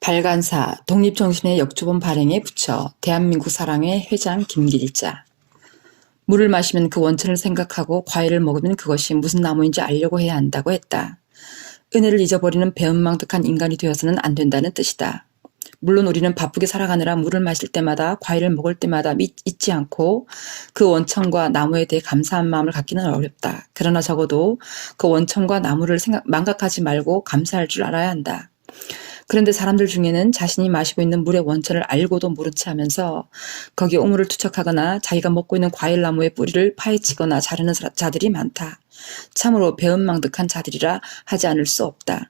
발간사, 독립정신의 역조본 발행에 붙여 대한민국 사랑의 회장 김길자. 물을 마시면 그 원천을 생각하고 과일을 먹으면 그것이 무슨 나무인지 알려고 해야 한다고 했다. 은혜를 잊어버리는 배은망덕한 인간이 되어서는 안 된다는 뜻이다. 물론 우리는 바쁘게 살아가느라 물을 마실 때마다 과일을 먹을 때마다 잊지 않고 그 원천과 나무에 대해 감사한 마음을 갖기는 어렵다. 그러나 적어도 그 원천과 나무를 망각하지 말고 감사할 줄 알아야 한다. 그런데 사람들 중에는 자신이 마시고 있는 물의 원천을 알고도 모른 채 하면서 거기에 오물을 투척하거나 자기가 먹고 있는 과일나무의 뿌리를 파헤치거나 자르는 자들이 많다. 참으로 배은망덕한 자들이라 하지 않을 수 없다.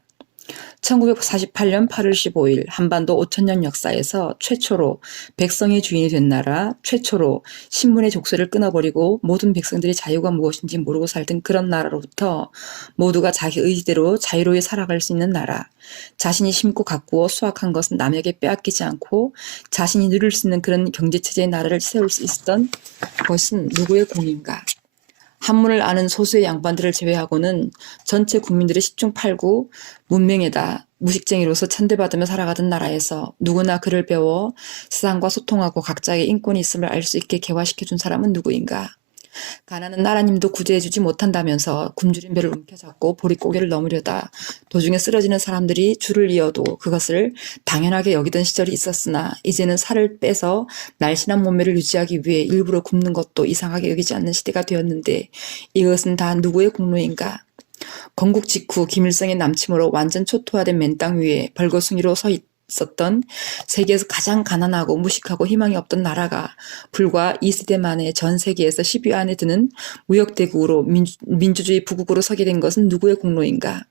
1948년 8월 15일 한반도 5천년 역사에서 최초로 백성의 주인이 된 나라, 최초로 신분의 족쇄를 끊어버리고 모든 백성들이 자유가 무엇인지 모르고 살던 그런 나라로부터 모두가 자기 의지대로 자유로이 살아갈 수 있는 나라, 자신이 심고 가꾸어 수확한 것은 남에게 빼앗기지 않고 자신이 누릴 수 있는 그런 경제체제의 나라를 세울 수 있었던 것은 누구의 공인가? 한문을 아는 소수의 양반들을 제외하고는 전체 국민들이 10중 8구 문명에다 무식쟁이로서 천대받으며 살아가던 나라에서 누구나 글을 배워 세상과 소통하고 각자의 인권이 있음을 알 수 있게 개화시켜준 사람은 누구인가? 가난한 나라님도 구제해주지 못한다면서 굶주린 배를 움켜잡고 보릿고개를 넘으려다 도중에 쓰러지는 사람들이 줄을 이어도 그것을 당연하게 여기던 시절이 있었으나 이제는 살을 빼서 날씬한 몸매를 유지하기 위해 일부러 굶는 것도 이상하게 여기지 않는 시대가 되었는데 이것은 다 누구의 공로인가? 건국 직후 김일성의 남침으로 완전 초토화된 맨 땅 위에 벌거숭이로 서 있었던 세계에서 가장 가난하고 무식하고 희망이 없던 나라가 불과 2세대 만에 전 세계에서 10위 안에 드는 무역대국으로 민주주의 부국으로 서게 된 것은 누구의 공로인가?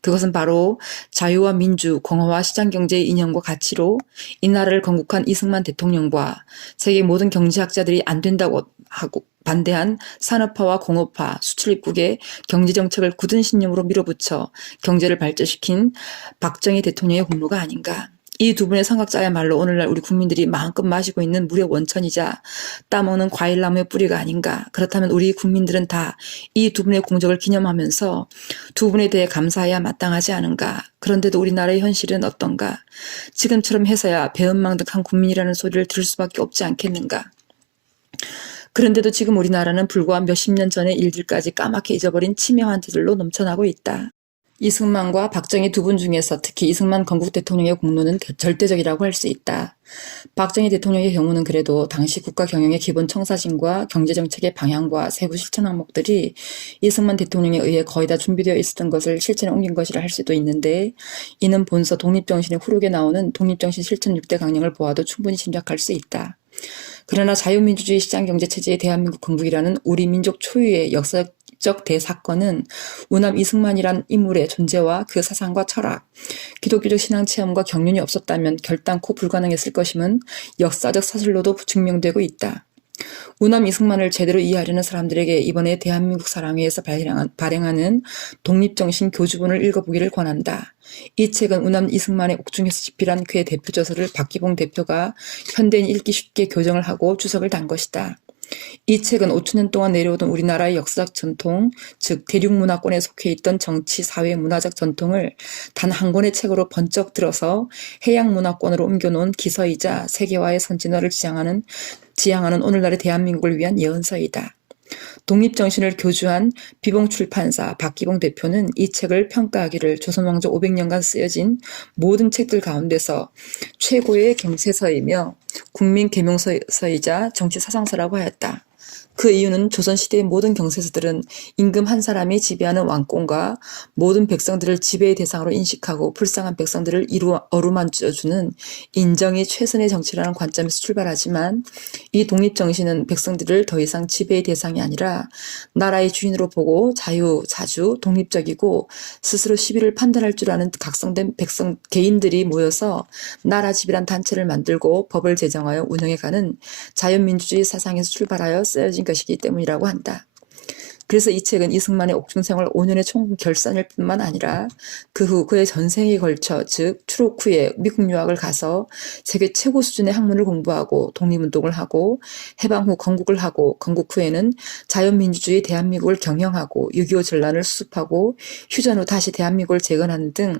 그것은 바로 자유와 민주, 공화와 시장경제의 이념과 가치로 이 나라를 건국한 이승만 대통령과 세계 모든 경제학자들이 안 된다고 하고 반대한 산업화와 공업화, 수출 입국의 경제정책을 굳은 신념으로 밀어붙여 경제를 발전시킨 박정희 대통령의 공로가 아닌가. 이 두 분의 성각자야말로 오늘날 우리 국민들이 마음껏 마시고 있는 물의 원천이자 따먹는 과일나무의 뿌리가 아닌가. 그렇다면 우리 국민들은 다 이 두 분의 공적을 기념하면서 두 분에 대해 감사해야 마땅하지 않은가. 그런데도 우리나라의 현실은 어떤가. 지금처럼 해서야 배은망덕한 국민이라는 소리를 들을 수밖에 없지 않겠는가. 그런데도 지금 우리나라는 불과 몇십 년 전의 일들까지 까맣게 잊어버린 치매 환자들로 넘쳐나고 있다. 이승만과 박정희 두 분 중에서 특히 이승만 건국 대통령의 공로는 절대적이라고 할 수 있다. 박정희 대통령의 경우는 그래도 당시 국가 경영의 기본 청사진과 경제정책의 방향과 세부 실천 항목들이 이승만 대통령에 의해 거의 다 준비되어 있었던 것을 실천에 옮긴 것이라 할 수도 있는데 이는 본서 독립정신의 후록에 나오는 독립정신 실천 6대 강령을 보아도 충분히 짐작할 수 있다. 그러나 자유민주주의 시장경제체제의 대한민국 건국이라는 우리 민족 초유의 역사적 대사건은 우남 이승만이란 인물의 존재와 그 사상과 철학, 기독교적 신앙 체험과 경륜이 없었다면 결단코 불가능했을 것임은 역사적 사실로도 증명되고 있다. 우남 이승만을 제대로 이해하려는 사람들에게 이번에 대한민국 사랑회에서 발행하는 독립정신 교주본을 읽어보기를 권한다. 이 책은 우남 이승만의 옥중에서 집필한 그의 대표저서를 박기봉 대표가 현대인 읽기 쉽게 교정을 하고 주석을 단 것이다. 이 책은 5천년 동안 내려오던 우리나라의 역사적 전통, 즉 대륙문화권에 속해 있던 정치, 사회, 문화적 전통을 단 한 권의 책으로 번쩍 들어서 해양문화권으로 옮겨놓은 기서이자 세계화의 선진화를 지향하는 오늘날의 대한민국을 위한 예언서이다. 독립정신을 교주한 비봉출판사 박기봉 대표는 이 책을 평가하기를 조선왕조 500년간 쓰여진 모든 책들 가운데서 최고의 경세서이며 국민계명서이자 정치사상서라고 하였다. 그 이유는 조선시대의 모든 경세서들은 임금 한 사람이 지배하는 왕권과 모든 백성들을 지배의 대상으로 인식하고 불쌍한 백성들을 어루만져주는 인정이 최선의 정치라는 관점에서 출발하지만 이 독립정신은 백성들을 더 이상 지배의 대상이 아니라 나라의 주인으로 보고 자유, 자주, 독립적이고 스스로 시비를 판단할 줄 아는 각성된 백성 개인들이 모여서 나라집이란 단체를 만들고 법을 제정하여 운영해가는 자유민주주의 사상에서 출발하여 쓰여진 것이기 때문이라고 한다. 그래서 이 책은 이승만의 옥중생활 5년의 총결산일 뿐만 아니라 그 후 그의 전생에 걸쳐 즉 추록 후에 미국 유학을 가서 세계 최고 수준의 학문을 공부하고 독립운동을 하고 해방 후 건국을 하고 건국 후에는 자유민주주의 대한민국을 경영하고 6.25 전란을 수습하고 휴전 후 다시 대한민국을 재건하는 등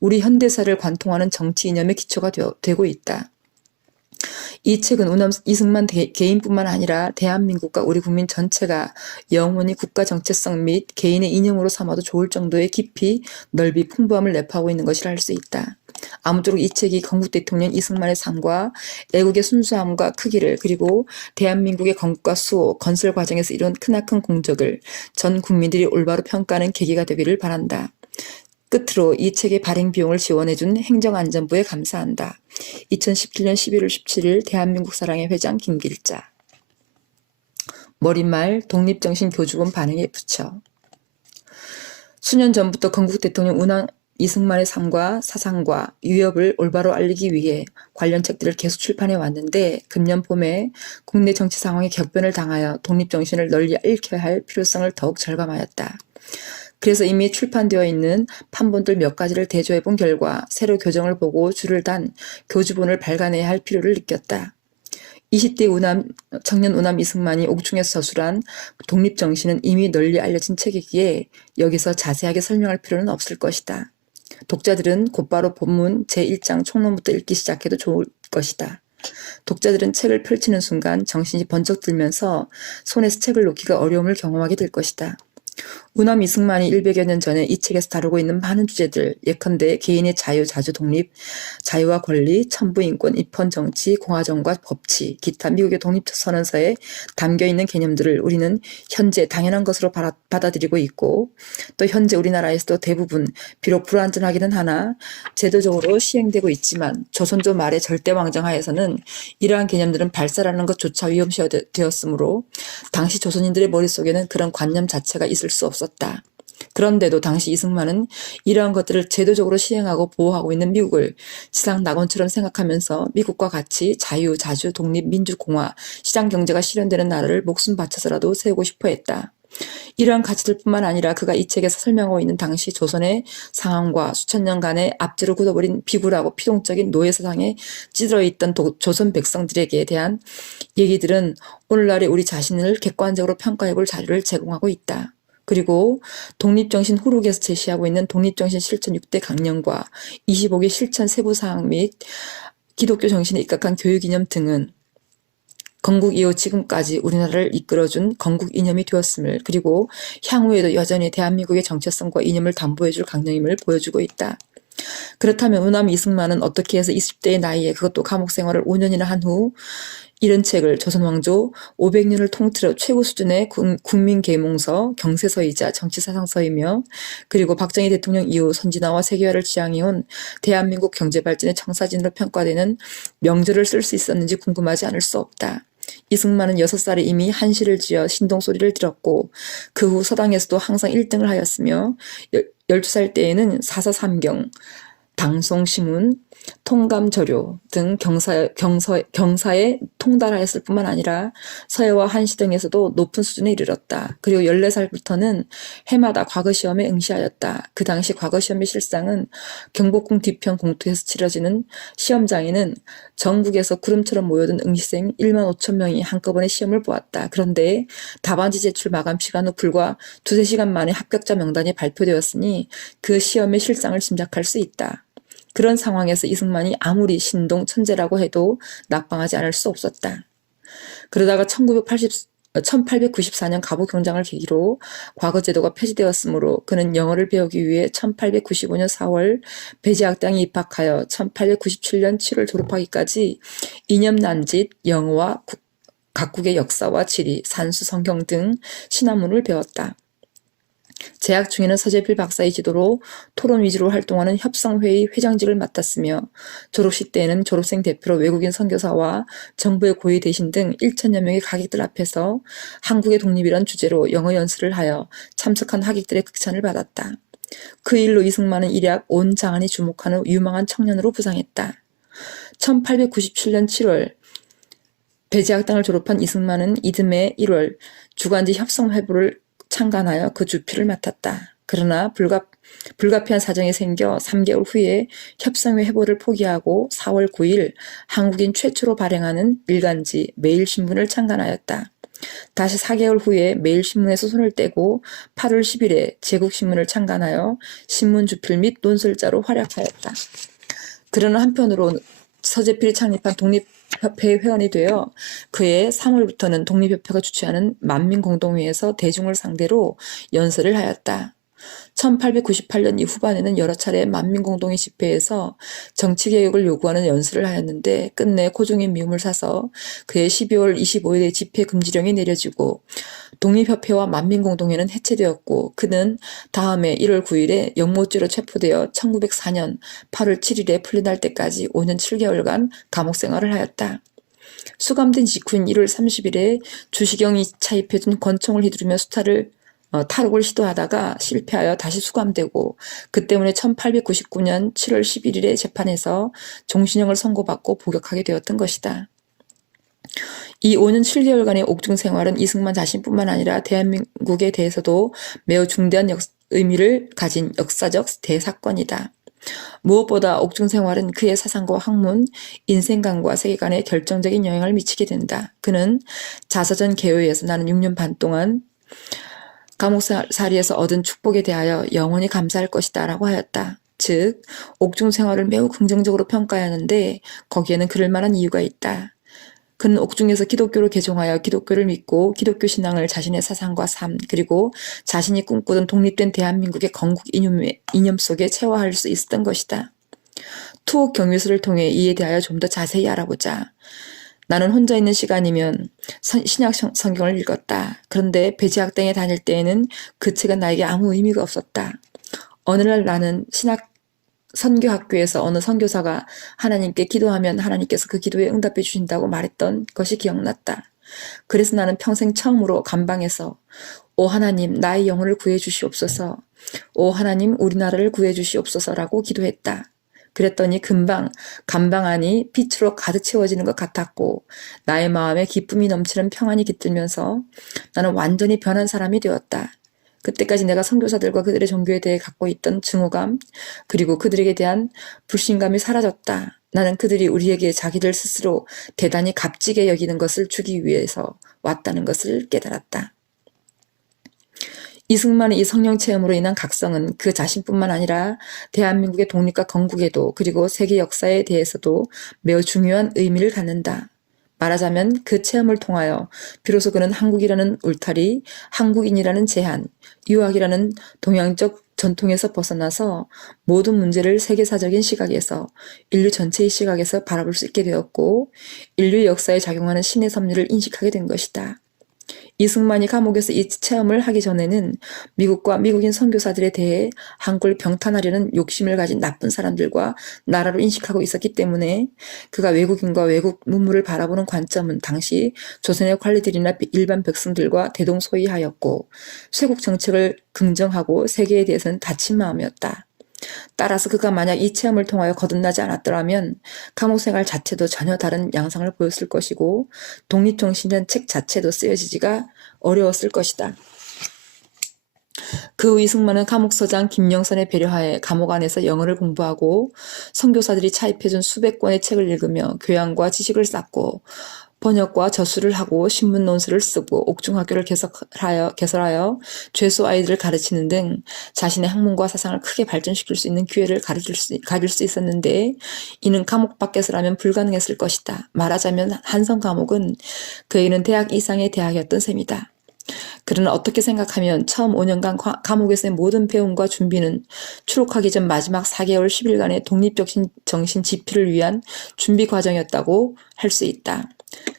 우리 현대사를 관통하는 정치 이념의 기초가 되고 있다. 이 책은 이승만 개인뿐만 아니라 대한민국과 우리 국민 전체가 영원히 국가 정체성 및 개인의 이념으로 삼아도 좋을 정도의 깊이, 넓이, 풍부함을 내포하고 있는 것이라 할 수 있다. 아무쪼록 이 책이 건국 대통령 이승만의 삶과 애국의 순수함과 크기를 그리고 대한민국의 건국과 수호, 건설 과정에서 이룬 크나큰 공적을 전 국민들이 올바로 평가하는 계기가 되기를 바란다. 끝으로 이 책의 발행 비용을 지원해준 행정안전부에 감사한다. 2017년 11월 17일 대한민국 사랑의 회장 김길자. 머릿말 독립정신 교주본 반응에 붙여. 수년 전부터 건국 대통령 운왕 이승만의 삶과 사상과 위협을 올바로 알리기 위해 관련 책들을 계속 출판해 왔는데 금년 봄에 국내 정치 상황에 격변을 당하여 독립정신을 널리 읽혀야 할 필요성을 더욱 절감하였다. 그래서 이미 출판되어 있는 판본들 몇 가지를 대조해 본 결과 새로 교정을 보고 줄을 단 교주본을 발간해야 할 필요를 느꼈다. 20대 청년 우남 이승만이 옥중에서 서술한 독립정신은 이미 널리 알려진 책이기에 여기서 자세하게 설명할 필요는 없을 것이다. 독자들은 곧바로 본문 제1장 총론부터 읽기 시작해도 좋을 것이다. 독자들은 책을 펼치는 순간 정신이 번쩍 들면서 손에서 책을 놓기가 어려움을 경험하게 될 것이다. 우남 이승만이 100여 년 전에 이 책에서 다루고 있는 많은 주제들, 예컨대 개인의 자유, 자주 독립, 자유와 권리, 천부인권, 입헌정치, 공화정과 법치, 기타 미국의 독립선언서에 담겨있는 개념들을 우리는 현재 당연한 것으로 받아들이고 있고 또 현재 우리나라에서도 대부분 비록 불완전하기는 하나 제도적으로 시행되고 있지만 조선조 말의 절대왕정하에서는 이러한 개념들은 발달하는 것조차 위험시되었으므로 당시 조선인들의 머릿속에는 그런 관념 자체가 있을 수 없었다. 그런데도 당시 이승만은 이러한 것들을 제도적으로 시행하고 보호하고 있는 미국을 지상 낙원처럼 생각하면서 미국과 같이 자유, 자주, 독립, 민주, 공화, 시장 경제가 실현되는 나라를 목숨 바쳐서라도 세우고 싶어 했다. 이러한 가치들뿐만 아니라 그가 이 책에서 설명하고 있는 당시 조선의 상황과 수천 년간의 앞뒤로 굳어버린 비굴하고 피동적인 노예 사상에 찌들어 있던 조선 백성들에게 대한 얘기들은 오늘날의 우리 자신을 객관적으로 평가해볼 자료를 제공하고 있다. 그리고 독립정신 후록에서 제시하고 있는 독립정신 실천 6대 강령과 25개 실천 세부사항 및 기독교 정신에 입각한 교육 이념 등은 건국 이후 지금까지 우리나라를 이끌어준 건국 이념이 되었음을 그리고 향후에도 여전히 대한민국의 정체성과 이념을 담보해줄 강령임을 보여주고 있다. 그렇다면 우남 이승만은 어떻게 해서 20대의 나이에 그것도 감옥 생활을 5년이나 한 후 이런 책을 조선 왕조 500년을 통틀어 최고 수준의 국민계몽서, 경세서이자 정치사상서이며 그리고 박정희 대통령 이후 선진화와 세계화를 지향해온 대한민국 경제발전의 청사진으로 평가되는 명절을 쓸 수 있었는지 궁금하지 않을 수 없다. 이승만은 6살에 이미 한시를 지어 신동소리를 들었고 그 후 서당에서도 항상 1등을 하였으며 12살 때에는 사서삼경, 방송신문, 통감저료 등 경사에 통달하였을 뿐만 아니라 서예와 한시 등에서도 높은 수준에 이르렀다. 그리고 14살부터는 해마다 과거시험에 응시하였다. 그 당시 과거시험의 실상은 경복궁 뒤편 공터에서 치러지는 시험장에는 전국에서 구름처럼 모여든 응시생 1만 5천 명이 한꺼번에 시험을 보았다. 그런데 답안지 제출 마감 시간 후 불과 2-3시간 만에 합격자 명단이 발표되었으니 그 시험의 실상을 짐작할 수 있다. 그런 상황에서 이승만이 아무리 신동 천재라고 해도 낙방하지 않을 수 없었다. 그러다가 1894년 갑오경장을 계기로 과거제도가 폐지되었으므로 그는 영어를 배우기 위해 1895년 4월 배제학당에 입학하여 1897년 7월 졸업하기까지 이념난짓, 영어와 각국의 역사와 지리, 산수, 성경 등 신화문을 배웠다. 재학 중에는 서재필 박사의 지도로 토론 위주로 활동하는 협성회의 회장직을 맡았으며 졸업식 때에는 졸업생 대표로 외국인 선교사와 정부의 고위 대신 등 1천여 명의 가객들 앞에서 한국의 독립이란 주제로 영어 연설을 하여 참석한 하객들의 극찬을 받았다. 그 일로 이승만은 일약 온 장안이 주목하는 유망한 청년으로 부상했다. 1897년 7월 배제학당을 졸업한 이승만은 이듬해 1월 주간지 협성회부를 창간하여 그 주필을 맡았다. 그러나 불가피한 사정이 생겨 3개월 후에 협상회 회보를 포기하고 4월 9일 한국인 최초로 발행하는 일간지 매일신문을 창간하였다. 다시 4개월 후에 매일신문에서 손을 떼고 8월 10일에 제국신문을 창간하여 신문 주필 및 논설자로 활약하였다. 그러나 한편으로 서재필이 창립한 독립협회 회원이 되어 그해 3월부터는 독립협회가 주최하는 만민공동회에서 대중을 상대로 연설을 하였다. 1898년 이 후반에는 여러 차례 만민공동회 집회에서 정치개혁을 요구하는 연설을 하였는데 끝내 고종의 미움을 사서 그해 12월 25일에 집회 금지령이 내려지고 독립협회와 만민공동회는 해체되었고 그는 다음해 1월 9일에 영모죄로 체포되어 1904년 8월 7일에 풀려날 때까지 5년 7개월간 감옥 생활을 하였다. 수감된 직후인 1월 30일에 주시경이 차입해준 권총을 휘두르며 탈옥을 시도하다가 실패하여 다시 수감되고 그 때문에 1899년 7월 11일에 재판에서 종신형을 선고받고 복역하게 되었던 것이다. 이 5년 7개월간의 옥중 생활은 이승만 자신뿐만 아니라 대한민국에 대해서도 매우 중대한 의미를 가진 역사적 대사건이다. 무엇보다 옥중 생활은 그의 사상과 학문, 인생관과 세계관에 결정적인 영향을 미치게 된다. 그는 자서전 개요에서 나는 6년 반 동안 감옥살이에서 얻은 축복에 대하여 영원히 감사할 것이다 라고 하였다. 즉, 옥중 생활을 매우 긍정적으로 평가하는데 거기에는 그럴 만한 이유가 있다. 그는 옥중에서 기독교를 개종하여 기독교를 믿고 기독교 신앙을 자신의 사상과 삶 그리고 자신이 꿈꾸던 독립된 대한민국의 건국 이념 속에 체화할 수 있었던 것이다. 투옥 경위서를 통해 이에 대하여 좀 더 자세히 알아보자. 나는 혼자 있는 시간이면 신약 성경을 읽었다. 그런데 배지학당에 다닐 때에는 그 책은 나에게 아무 의미가 없었다. 어느 날 나는 선교학교에서 어느 선교사가 하나님께 기도하면 하나님께서 그 기도에 응답해 주신다고 말했던 것이 기억났다. 그래서 나는 평생 처음으로 감방에서 오 하나님 나의 영혼을 구해 주시옵소서, 오 하나님 우리나라를 구해 주시옵소서라고 기도했다. 그랬더니 금방 감방 안이 빛으로 가득 채워지는 것 같았고 나의 마음에 기쁨이 넘치는 평안이 깃들면서 나는 완전히 변한 사람이 되었다. 그때까지 내가 선교사들과 그들의 종교에 대해 갖고 있던 증오감 그리고 그들에게 대한 불신감이 사라졌다. 나는 그들이 우리에게 자기들 스스로 대단히 값지게 여기는 것을 주기 위해서 왔다는 것을 깨달았다. 이승만의 이 성령 체험으로 인한 각성은 그 자신뿐만 아니라 대한민국의 독립과 건국에도 그리고 세계 역사에 대해서도 매우 중요한 의미를 갖는다. 말하자면 그 체험을 통하여 비로소 그는 한국이라는 울타리, 한국인이라는 제한, 유학이라는 동양적 전통에서 벗어나서 모든 문제를 세계사적인 시각에서 인류 전체의 시각에서 바라볼 수 있게 되었고 인류의 역사에 작용하는 신의 섭리를 인식하게 된 것이다. 이승만이 감옥에서 이 체험을 하기 전에는 미국과 미국인 선교사들에 대해 한국을 병탄하려는 욕심을 가진 나쁜 사람들과 나라로 인식하고 있었기 때문에 그가 외국인과 외국 문물을 바라보는 관점은 당시 조선의 관리들이나 일반 백성들과 대동소이하였고 쇄국 정책을 긍정하고 세계에 대해서는 닫힌 마음이었다. 따라서 그가 만약 이 체험을 통하여 거듭나지 않았더라면 감옥생활 자체도 전혀 다른 양상을 보였을 것이고 독립정신이라는 책 자체도 쓰여지기가 어려웠을 것이다. 그 후 이승만은 감옥서장 김영선의 배려하에 감옥 안에서 영어를 공부하고 선교사들이 차입해준 수백 권의 책을 읽으며 교양과 지식을 쌓고 번역과 저술을 하고 신문 논술을 쓰고 옥중학교를 개설하여 죄수 아이들을 가르치는 등 자신의 학문과 사상을 크게 발전시킬 수 있는 기회를 가질 수 있었는데 이는 감옥 밖에서라면 불가능했을 것이다. 말하자면 한성 감옥은 그에게는 대학 이상의 대학이었던 셈이다. 그러나 어떻게 생각하면 처음 5년간 감옥에서의 모든 배움과 준비는 추록하기 전 마지막 4개월 10일간의 독립정신 집필을 위한 준비 과정이었다고 할 수 있다.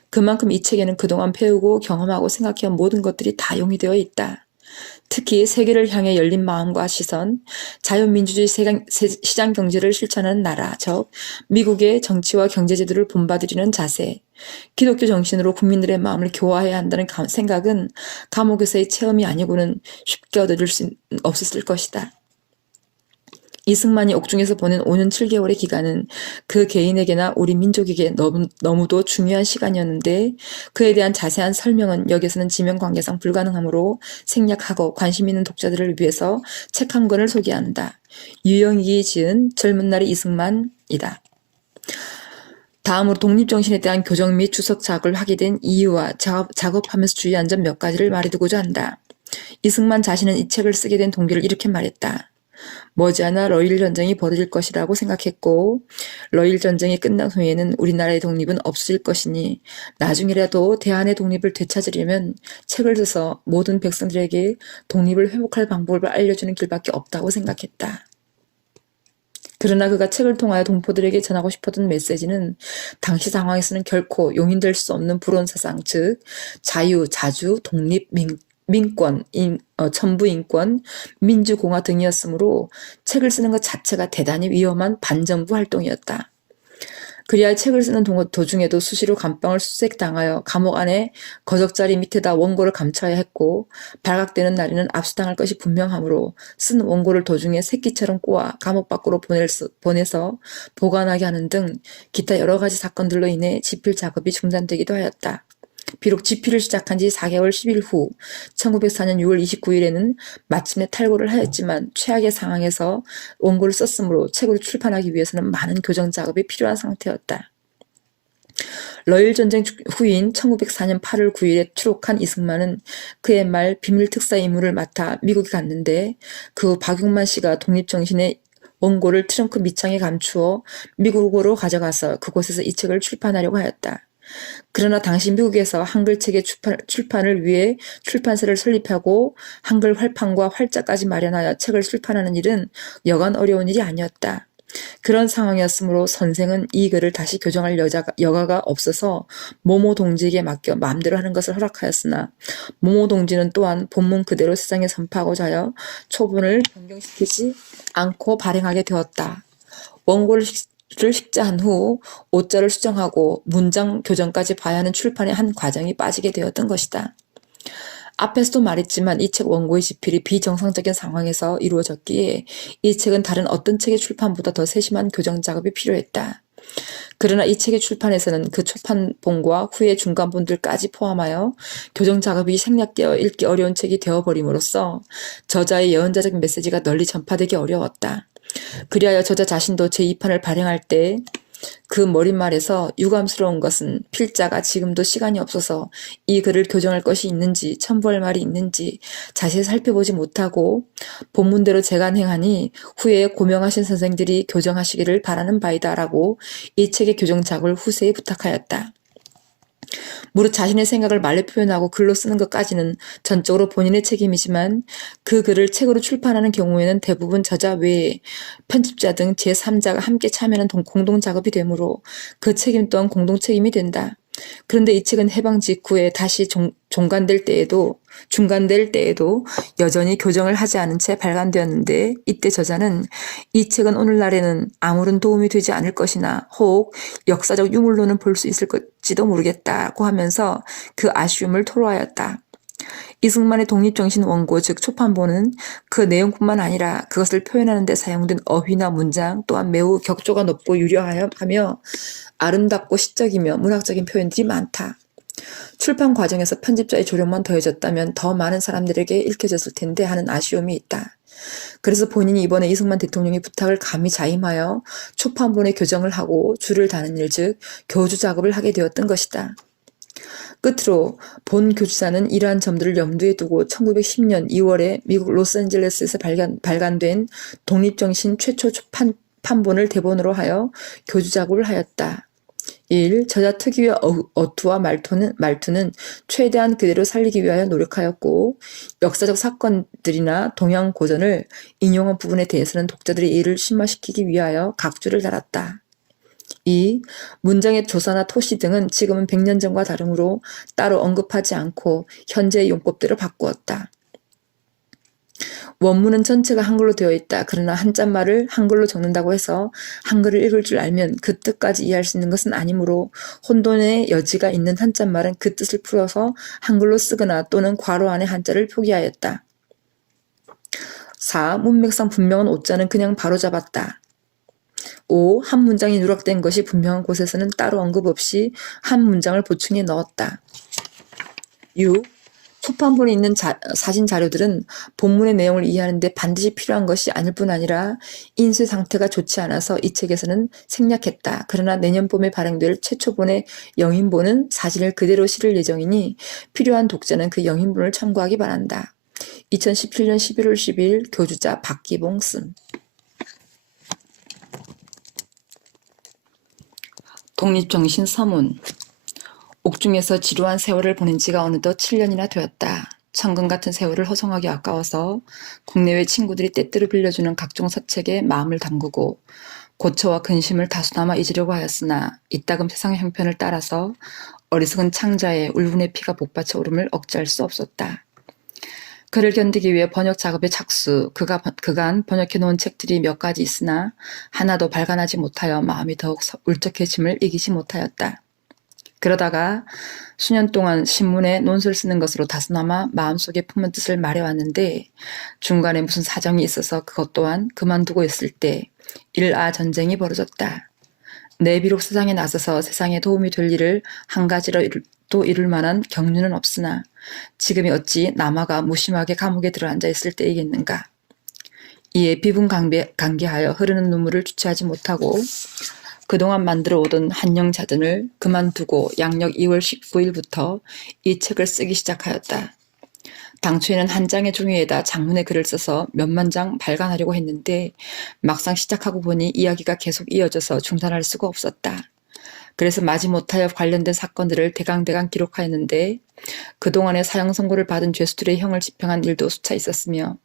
그만큼 이 책에는 그동안 배우고 경험하고 생각해온 모든 것들이 다 용이되어 있다. 특히 세계를 향해 열린 마음과 시선, 자유민주주의 시장 경제를 실천하는 나라, 즉 미국의 정치와 경제제도를 본받으려는 자세, 기독교 정신으로 국민들의 마음을 교화해야 한다는 생각은 감옥에서의 체험이 아니고는 쉽게 얻어질 수 없었을 것이다. 이승만이 옥중에서 보낸 5년 7개월의 기간은 그 개인에게나 우리 민족에게 너무도 중요한 시간이었는데 그에 대한 자세한 설명은 여기서는 지명관계상 불가능하므로 생략하고 관심 있는 독자들을 위해서 책 한 권을 소개한다. 유영익이 지은 젊은 날의 이승만이다. 다음으로 독립정신에 대한 교정 및 주석작을 하게 된 이유와 작업하면서 주의한 점 몇 가지를 말해두고자 한다. 이승만 자신은 이 책을 쓰게 된 동기를 이렇게 말했다. 머지않아 러일 전쟁이 벌어질 것이라고 생각했고 러일 전쟁이 끝난 후에는 우리나라의 독립은 없어질 것이니 나중이라도 대한의 독립을 되찾으려면 책을 써서 모든 백성들에게 독립을 회복할 방법을 알려주는 길밖에 없다고 생각했다. 그러나 그가 책을 통하여 동포들에게 전하고 싶었던 메시지는 당시 상황에서는 결코 용인될 수 없는 불온사상, 즉 자유, 자주, 독립, 민권, 천부인권, 민주공화 등이었으므로 책을 쓰는 것 자체가 대단히 위험한 반정부 활동이었다. 그리하여 책을 쓰는 도중에도 수시로 감방을 수색당하여 감옥 안에 거적자리 밑에다 원고를 감춰야 했고 발각되는 날에는 압수당할 것이 분명하므로 쓴 원고를 도중에 새끼처럼 꼬아 감옥 밖으로 보내서 보관하게 하는 등 기타 여러 가지 사건들로 인해 집필 작업이 중단되기도 하였다. 비록 집필을 시작한 지 4개월 10일 후 1904년 6월 29일에는 마침내 탈고를 하였지만 최악의 상황에서 원고를 썼으므로 책으로 출판하기 위해서는 많은 교정 작업이 필요한 상태였다. 러일 전쟁 후인 1904년 8월 9일에 추록한 이승만은 그의 말 비밀 특사 임무를 맡아 미국에 갔는데 그 후 박용만 씨가 독립정신의 원고를 트렁크 밑창에 감추어 미국으로 가져가서 그곳에서 이 책을 출판하려고 하였다. 그러나 당시 미국에서 한글책의 출판을 위해 출판사를 설립하고 한글 활판과 활자까지 마련하여 책을 출판하는 일은 여간 어려운 일이 아니었다. 그런 상황이었으므로 선생은 이 글을 다시 교정할 여가가 없어서 모모 동지에게 맡겨 마음대로 하는 것을 허락하였으나 모모 동지는 또한 본문 그대로 세상에 선포하고자 하여 초본을 변경시키지 않고 발행하게 되었다. 원고를 식자한 후 오자를 수정하고 문장 교정까지 봐야 하는 출판의 한 과정이 빠지게 되었던 것이다. 앞에서도 말했지만 이 책 원고의 집필이 비정상적인 상황에서 이루어졌기에 이 책은 다른 어떤 책의 출판보다 더 세심한 교정 작업이 필요했다. 그러나 이 책의 출판에서는 그 초판본과 후의 중간본들까지 포함하여 교정 작업이 생략되어 읽기 어려운 책이 되어버림으로써 저자의 예언자적 메시지가 널리 전파되기 어려웠다. 그리하여 저자 자신도 제2판을 발행할 때 그 머릿말에서 유감스러운 것은 필자가 지금도 시간이 없어서 이 글을 교정할 것이 있는지 첨부할 말이 있는지 자세히 살펴보지 못하고 본문대로 재간행하니 후에 고명하신 선생들이 교정하시기를 바라는 바이다 라고 이 책의 교정 작업을 후세에 부탁하였다. 무릇 자신의 생각을 말로 표현하고 글로 쓰는 것까지는 전적으로 본인의 책임이지만 그 글을 책으로 출판하는 경우에는 대부분 저자 외에 편집자 등 제3자가 함께 참여하는 공동작업이 되므로 그 책임 또한 공동책임이 된다. 그런데 이 책은 해방 직후에 다시 중간될 때에도 여전히 교정을 하지 않은 채 발간되었는데 이때 저자는 이 책은 오늘날에는 아무런 도움이 되지 않을 것이나 혹 역사적 유물로는 볼 수 있을지도 모르겠다고 하면서 그 아쉬움을 토로하였다. 이승만의 독립정신 원고 즉 초판본은 그 내용뿐만 아니라 그것을 표현하는 데 사용된 어휘나 문장 또한 매우 격조가 높고 유려하며 아름답고 시적이며 문학적인 표현들이 많다. 출판 과정에서 편집자의 조력만 더해졌다면 더 많은 사람들에게 읽혀졌을 텐데 하는 아쉬움이 있다. 그래서 본인이 이번에 이승만 대통령의 부탁을 감히 자임하여 초판본의 교정을 하고 줄을 다는 일, 즉 교주 작업을 하게 되었던 것이다. 끝으로 본 교주사는 이러한 점들을 염두에 두고 1910년 2월에 미국 로스앤젤레스에서 발간된 독립정신 최초 판본을 대본으로 하여 교주 작업을 하였다. 1. 저자 특유의 어투와 말투는 최대한 그대로 살리기 위하여 노력하였고 역사적 사건들이나 동양 고전을 인용한 부분에 대해서는 독자들의 이해를 심화시키기 위하여 각주를 달았다. 2. 문장의 조사나 토시 등은 지금은 100년 전과 다르므로 따로 언급하지 않고 현재의 용법대로 바꾸었다. 원문은 전체가 한글로 되어 있다. 그러나 한자말을 한글로 적는다고 해서 한글을 읽을 줄 알면 그 뜻까지 이해할 수 있는 것은 아니므로 혼돈의 여지가 있는 한자말은 그 뜻을 풀어서 한글로 쓰거나 또는 괄호 안에 한자를 표기하였다. 4. 문맥상 분명한 오자는 그냥 바로잡았다. 5. 한 문장이 누락된 것이 분명한 곳에서는 따로 언급 없이 한 문장을 보충해 넣었다. 6. 초판본에 있는 사진 자료들은 본문의 내용을 이해하는 데 반드시 필요한 것이 아닐 뿐 아니라 인쇄 상태가 좋지 않아서 이 책에서는 생략했다. 그러나 내년 봄에 발행될 최초본의 영인본은 사진을 그대로 실을 예정이니 필요한 독자는 그 영인본을 참고하기 바란다. 2017년 11월 10일 교주자 박기봉 쓴. 독립정신 서문. 옥중에서 지루한 세월을 보낸 지가 어느덧 7년이나 되었다. 천금 같은 세월을 허송하기 아까워서 국내외 친구들이 때때로 빌려주는 각종 서책에 마음을 담그고 고초와 근심을 다소나마 잊으려고 하였으나 이따금 세상의 형편을 따라서 어리석은 창자의 울분의 피가 복받쳐 오름을 억제할 수 없었다. 그를 견디기 위해 번역 작업에 착수, 그간 번역해 놓은 책들이 몇 가지 있으나 하나도 발간하지 못하여 마음이 더욱 울적해짐을 이기지 못하였다. 그러다가 수년 동안 신문에 논술 쓰는 것으로 다소나마 마음속에 품은 뜻을 말해왔는데 중간에 무슨 사정이 있어서 그것 또한 그만두고 있을 때 일아 전쟁이 벌어졌다. 내 비록 세상에 나서서 세상에 도움이 될 일을 한 가지라도 이룰 만한 경륜은 없으나 지금이 어찌 남아가 무심하게 감옥에 들어앉아 있을 때이겠는가. 이에 비분간개하여 흐르는 눈물을 주체하지 못하고 그동안 만들어 오던 한영자전을 그만두고 양력 2월 19일부터 이 책을 쓰기 시작하였다. 당초에는 한 장의 종이에다 장문의 글을 써서 몇만 장 발간하려고 했는데 막상 시작하고 보니 이야기가 계속 이어져서 중단할 수가 없었다. 그래서 마지못하여 관련된 사건들을 대강대강 기록하였는데 그동안에 사형 선고를 받은 죄수들의 형을 집행한 일도 수차 있었으며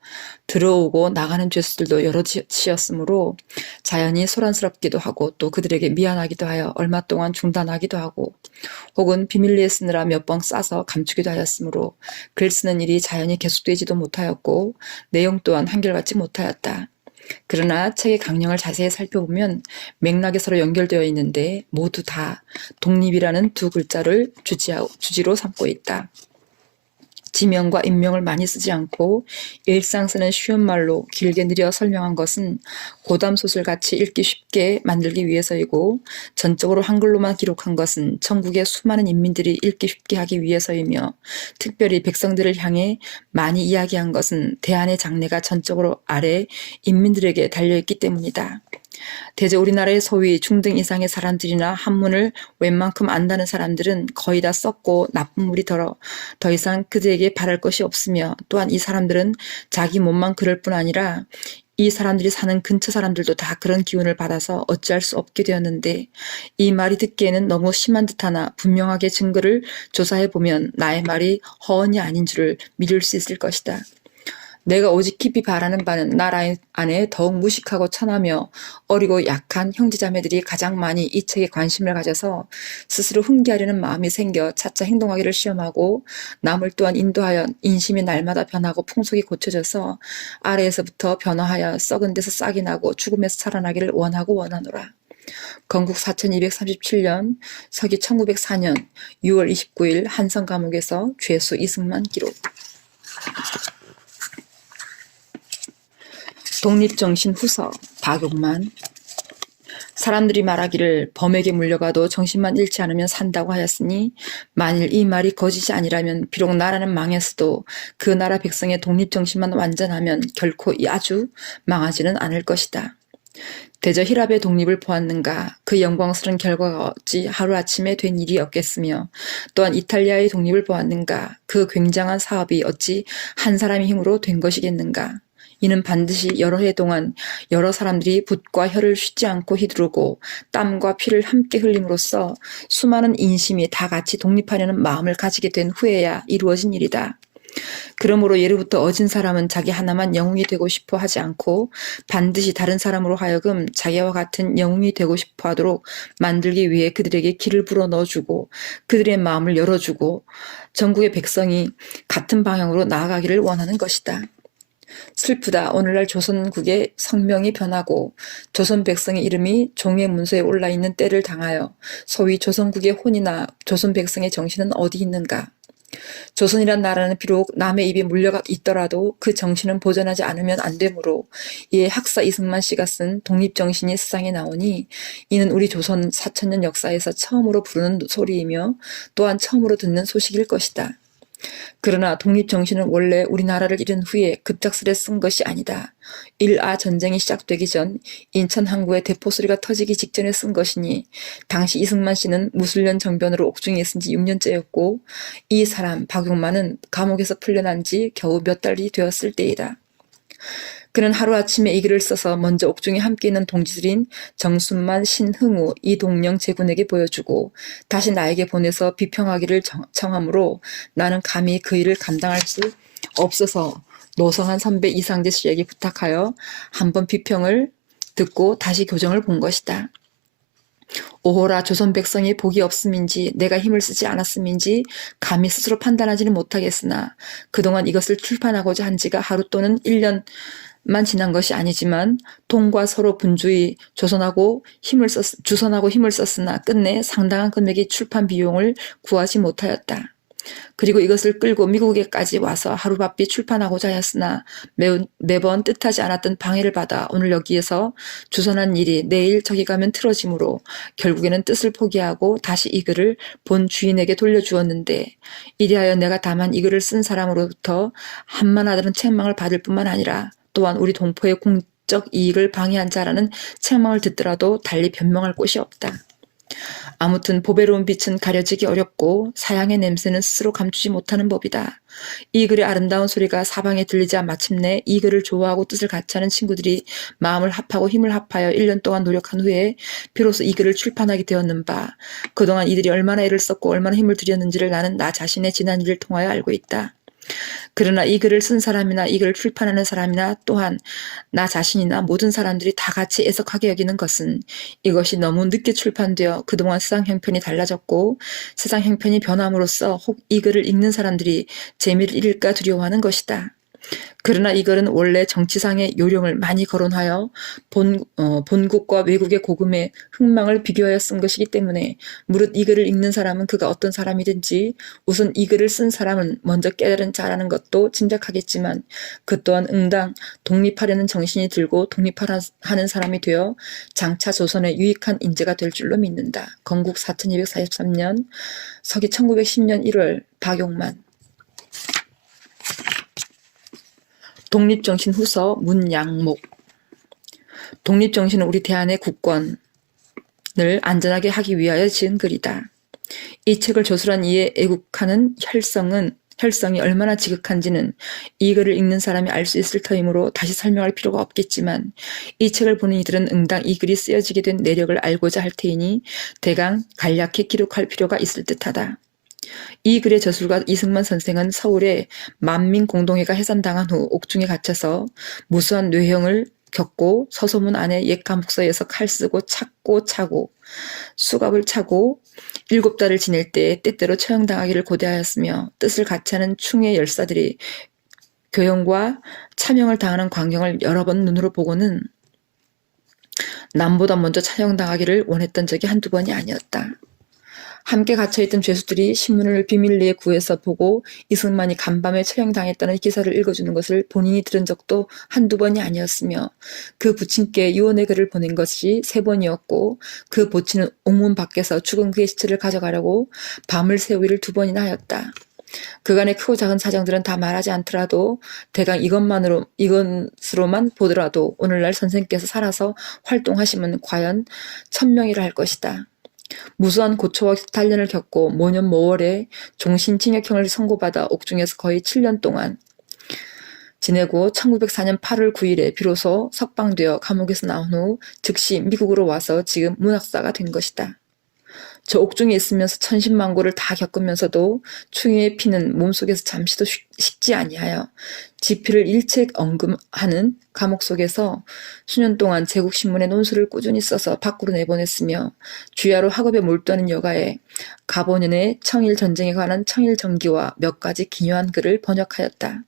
들어오고 나가는 죄수들도 여럿이었으므로 자연히 소란스럽기도 하고 또 그들에게 미안하기도 하여 얼마 동안 중단하기도 하고 혹은 비밀리에 쓰느라 몇 번 싸서 감추기도 하였으므로 글 쓰는 일이 자연히 계속되지도 못하였고 내용 또한 한결같지 못하였다. 그러나 책의 강령을 자세히 살펴보면 맥락이 서로 연결되어 있는데 모두 다 독립이라는 두 글자를 주지로 삼고 있다. 지명과 인명을 많이 쓰지 않고 일상 쓰는 쉬운 말로 길게 느려 설명한 것은 고담소설같이 읽기 쉽게 만들기 위해서이고 전적으로 한글로만 기록한 것은 전국의 수많은 인민들이 읽기 쉽게 하기 위해서이며 특별히 백성들을 향해 많이 이야기한 것은 대한의 장래가 전적으로 아래 인민들에게 달려있기 때문이다. 대제 우리나라의 소위 중등 이상의 사람들이나 한문을 웬만큼 안다는 사람들은 거의 다 썼고 나쁜 물이 더 이상 그들에게 바랄 것이 없으며 또한 이 사람들은 자기 몸만 그럴 뿐 아니라 이 사람들이 사는 근처 사람들도 다 그런 기운을 받아서 어찌할 수 없게 되었는데 이 말이 듣기에는 너무 심한 듯하나 분명하게 증거를 조사해보면 나의 말이 허언이 아닌 줄을 믿을 수 있을 것이다. 내가 오직 깊이 바라는 바는 나라 안에 더욱 무식하고 천하며 어리고 약한 형제자매들이 가장 많이 이 책에 관심을 가져서 스스로 훈계하려는 마음이 생겨 차차 행동하기를 시험하고 남을 또한 인도하여 인심이 날마다 변하고 풍속이 고쳐져서 아래에서부터 변화하여 썩은 데서 싹이 나고 죽음에서 살아나기를 원하노라. 건국 4237년 서기 1904년 6월 29일 한성 감옥에서 죄수 이승만 기록. 독립정신 후서 박용만. 사람들이 말하기를 범에게 물려가도 정신만 잃지 않으면 산다고 하였으니 만일 이 말이 거짓이 아니라면 비록 나라는 망했어도 그 나라 백성의 독립정신만 완전하면 결코 아주 망하지는 않을 것이다. 대저 히랍의 독립을 보았는가? 그 영광스러운 결과가 어찌 하루아침에 된 일이었겠으며 또한 이탈리아의 독립을 보았는가? 그 굉장한 사업이 어찌 한 사람의 힘으로 된 것이겠는가? 이는 반드시 여러 해 동안 여러 사람들이 붓과 혀를 쉬지 않고 휘두르고 땀과 피를 함께 흘림으로써 수많은 인심이 다 같이 독립하려는 마음을 가지게 된 후에야 이루어진 일이다. 그러므로 예로부터 어진 사람은 자기 하나만 영웅이 되고 싶어 하지 않고 반드시 다른 사람으로 하여금 자기와 같은 영웅이 되고 싶어 하도록 만들기 위해 그들에게 길을 불어 넣어주고 그들의 마음을 열어주고 전국의 백성이 같은 방향으로 나아가기를 원하는 것이다. 슬프다. 오늘날 조선국의 성명이 변하고 조선 백성의 이름이 종의 문서에 올라있는 때를 당하여 소위 조선국의 혼이나 조선 백성의 정신은 어디 있는가? 조선이란 나라는 비록 남의 입에 물려가 있더라도 그 정신은 보존하지 않으면 안 되므로 이에 학사 이승만 씨가 쓴 독립정신이 세상에 나오니 이는 우리 조선 4천년 역사에서 처음으로 부르는 소리이며 또한 처음으로 듣는 소식일 것이다. 그러나 독립정신은 원래 우리나라를 잃은 후에 급작스레 쓴 것이 아니다. 일아 전쟁이 시작되기 전 인천 항구에 대포소리가 터지기 직전에 쓴 것이니 당시 이승만 씨는 무술년 정변으로 옥중에 있은 지 6년째였고 이 사람 박용만은 감옥에서 풀려난 지 겨우 몇 달이 되었을 때이다. 그는 하루아침에 이 글을 써서 먼저 옥중에 함께 있는 동지들인 정순만, 신흥우, 이동영 제군에게 보여주고 다시 나에게 보내서 비평하기를 청하므로 나는 감히 그 일을 감당할 수 없어서 노성한 선배 이상재 씨에게 부탁하여 한번 비평을 듣고 다시 교정을 본 것이다. 오호라 조선 백성이 복이 없음인지 내가 힘을 쓰지 않았음인지 감히 스스로 판단하지는 못하겠으나 그동안 이것을 출판하고자 한 지가 하루 또는 1년만 지난 것이 아니지만 동과 서로 분주히 주선하고 힘을 썼으나 끝내 상당한 금액의 출판 비용을 구하지 못하였다. 그리고 이것을 끌고 미국에까지 와서 하루바삐 출판하고자 하였으나 매번 뜻하지 않았던 방해를 받아 오늘 여기에서 주선한 일이 내일 저기 가면 틀어지므로 결국에는 뜻을 포기하고 다시 이 글을 본 주인에게 돌려주었는데 이리하여 내가 다만 이 글을 쓴 사람으로부터 한만하다는 책망을 받을 뿐만 아니라 또한 우리 동포의 공적 이익을 방해한 자라는 책망을 듣더라도 달리 변명할 곳이 없다. 아무튼 보배로운 빛은 가려지기 어렵고 사양의 냄새는 스스로 감추지 못하는 법이다. 이 글의 아름다운 소리가 사방에 들리자 마침내 이 글을 좋아하고 뜻을 같이 하는 친구들이 마음을 합하고 힘을 합하여 1년 동안 노력한 후에 비로소 이 글을 출판하게 되었는 바 그동안 이들이 얼마나 애를 썼고 얼마나 힘을 들였는지를 나는 나 자신의 지난 일을 통하여 알고 있다. 그러나 이 글을 쓴 사람이나 이 글을 출판하는 사람이나 또한 나 자신이나 모든 사람들이 다 같이 애석하게 여기는 것은 이것이 너무 늦게 출판되어 그동안 세상 형편이 달라졌고 세상 형편이 변함으로써 혹 이 글을 읽는 사람들이 재미를 잃을까 두려워하는 것이다. 그러나 이 글은 원래 정치상의 요령을 많이 거론하여 본국과 외국의 고금의 흥망을 비교하여 쓴 것이기 때문에 무릇 이 글을 읽는 사람은 그가 어떤 사람이든지 우선 이 글을 쓴 사람은 먼저 깨달은 자라는 것도 짐작하겠지만 그 또한 응당 독립하려는 정신이 들고 독립하는 사람이 되어 장차 조선에 유익한 인재가 될 줄로 믿는다. 건국 4243년 서기 1910년 1월 박용만 독립정신 후서 문양목 독립정신은 우리 대한의 국권을 안전하게 하기 위하여 지은 글이다. 이 책을 조술한 이의 애국하는 혈성이 얼마나 지극한지는 이 글을 읽는 사람이 알 수 있을 터이므로 다시 설명할 필요가 없겠지만 이 책을 보는 이들은 응당 이 글이 쓰여지게 된 내력을 알고자 할 테이니 대강 간략히 기록할 필요가 있을 듯하다. 이 글의 저술가 이승만 선생은 서울에 만민공동회가 해산당한 후 옥중에 갇혀서 무수한 뇌형을 겪고 서소문 안에 옛 감옥서에서 칼 쓰고 찾고 차고 수갑을 차고 7달을 지낼 때에 때때로 처형당하기를 고대하였으며 뜻을 같이 하는 충의 열사들이 교형과 차명을 당하는 광경을 여러 번 눈으로 보고는 남보다 먼저 처형당하기를 원했던 적이 한두 번이 아니었다. 함께 갇혀있던 죄수들이 신문을 비밀리에 구해서 보고 이승만이 간밤에 처형당했다는 기사를 읽어주는 것을 본인이 들은 적도 한두 번이 아니었으며 그 부친께 유언의 글을 보낸 것이 3번이었고 그 보친은 옥문 밖에서 죽은 그의 시체를 가져가려고 밤을 새우기를 2번이나 하였다. 그간의 크고 작은 사정들은 다 말하지 않더라도 대강 이것으로만 보더라도 오늘날 선생께서 살아서 활동하시면 과연 1000명이라 할 것이다. 무수한 고초와 단련을 겪고 모년 모월에 종신징역형을 선고받아 옥중에서 거의 7년 동안 지내고 1904년 8월 9일에 비로소 석방되어 감옥에서 나온 후 즉시 미국으로 와서 지금 문학사가 된 것이다. 저 옥중에 있으면서 천신만고를 다 겪으면서도 충의의 피는 몸속에서 잠시도 식지 아니하여 지피를 일책 언급하는 감옥 속에서 수년 동안 제국신문의 논술을 꾸준히 써서 밖으로 내보냈으며 주야로 학업에 몰두하는 여가에 가보년의 청일전쟁에 관한 청일전기와 몇 가지 기묘한 글을 번역하였다.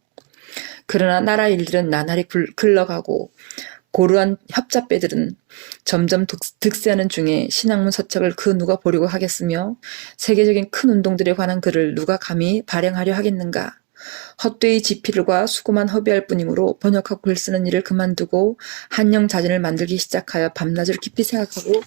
그러나 나라 일들은 나날이 글러가고 고루한 협잡배들은 점점 득세하는 중에 신학문 서책을 그 누가 보려고 하겠으며 세계적인 큰 운동들에 관한 글을 누가 감히 발행하려 하겠는가. 헛되이 지필과 수고만 허비할 뿐이므로 번역하고 글 쓰는 일을 그만두고 한영자전을 만들기 시작하여 밤낮을 깊이 생각하고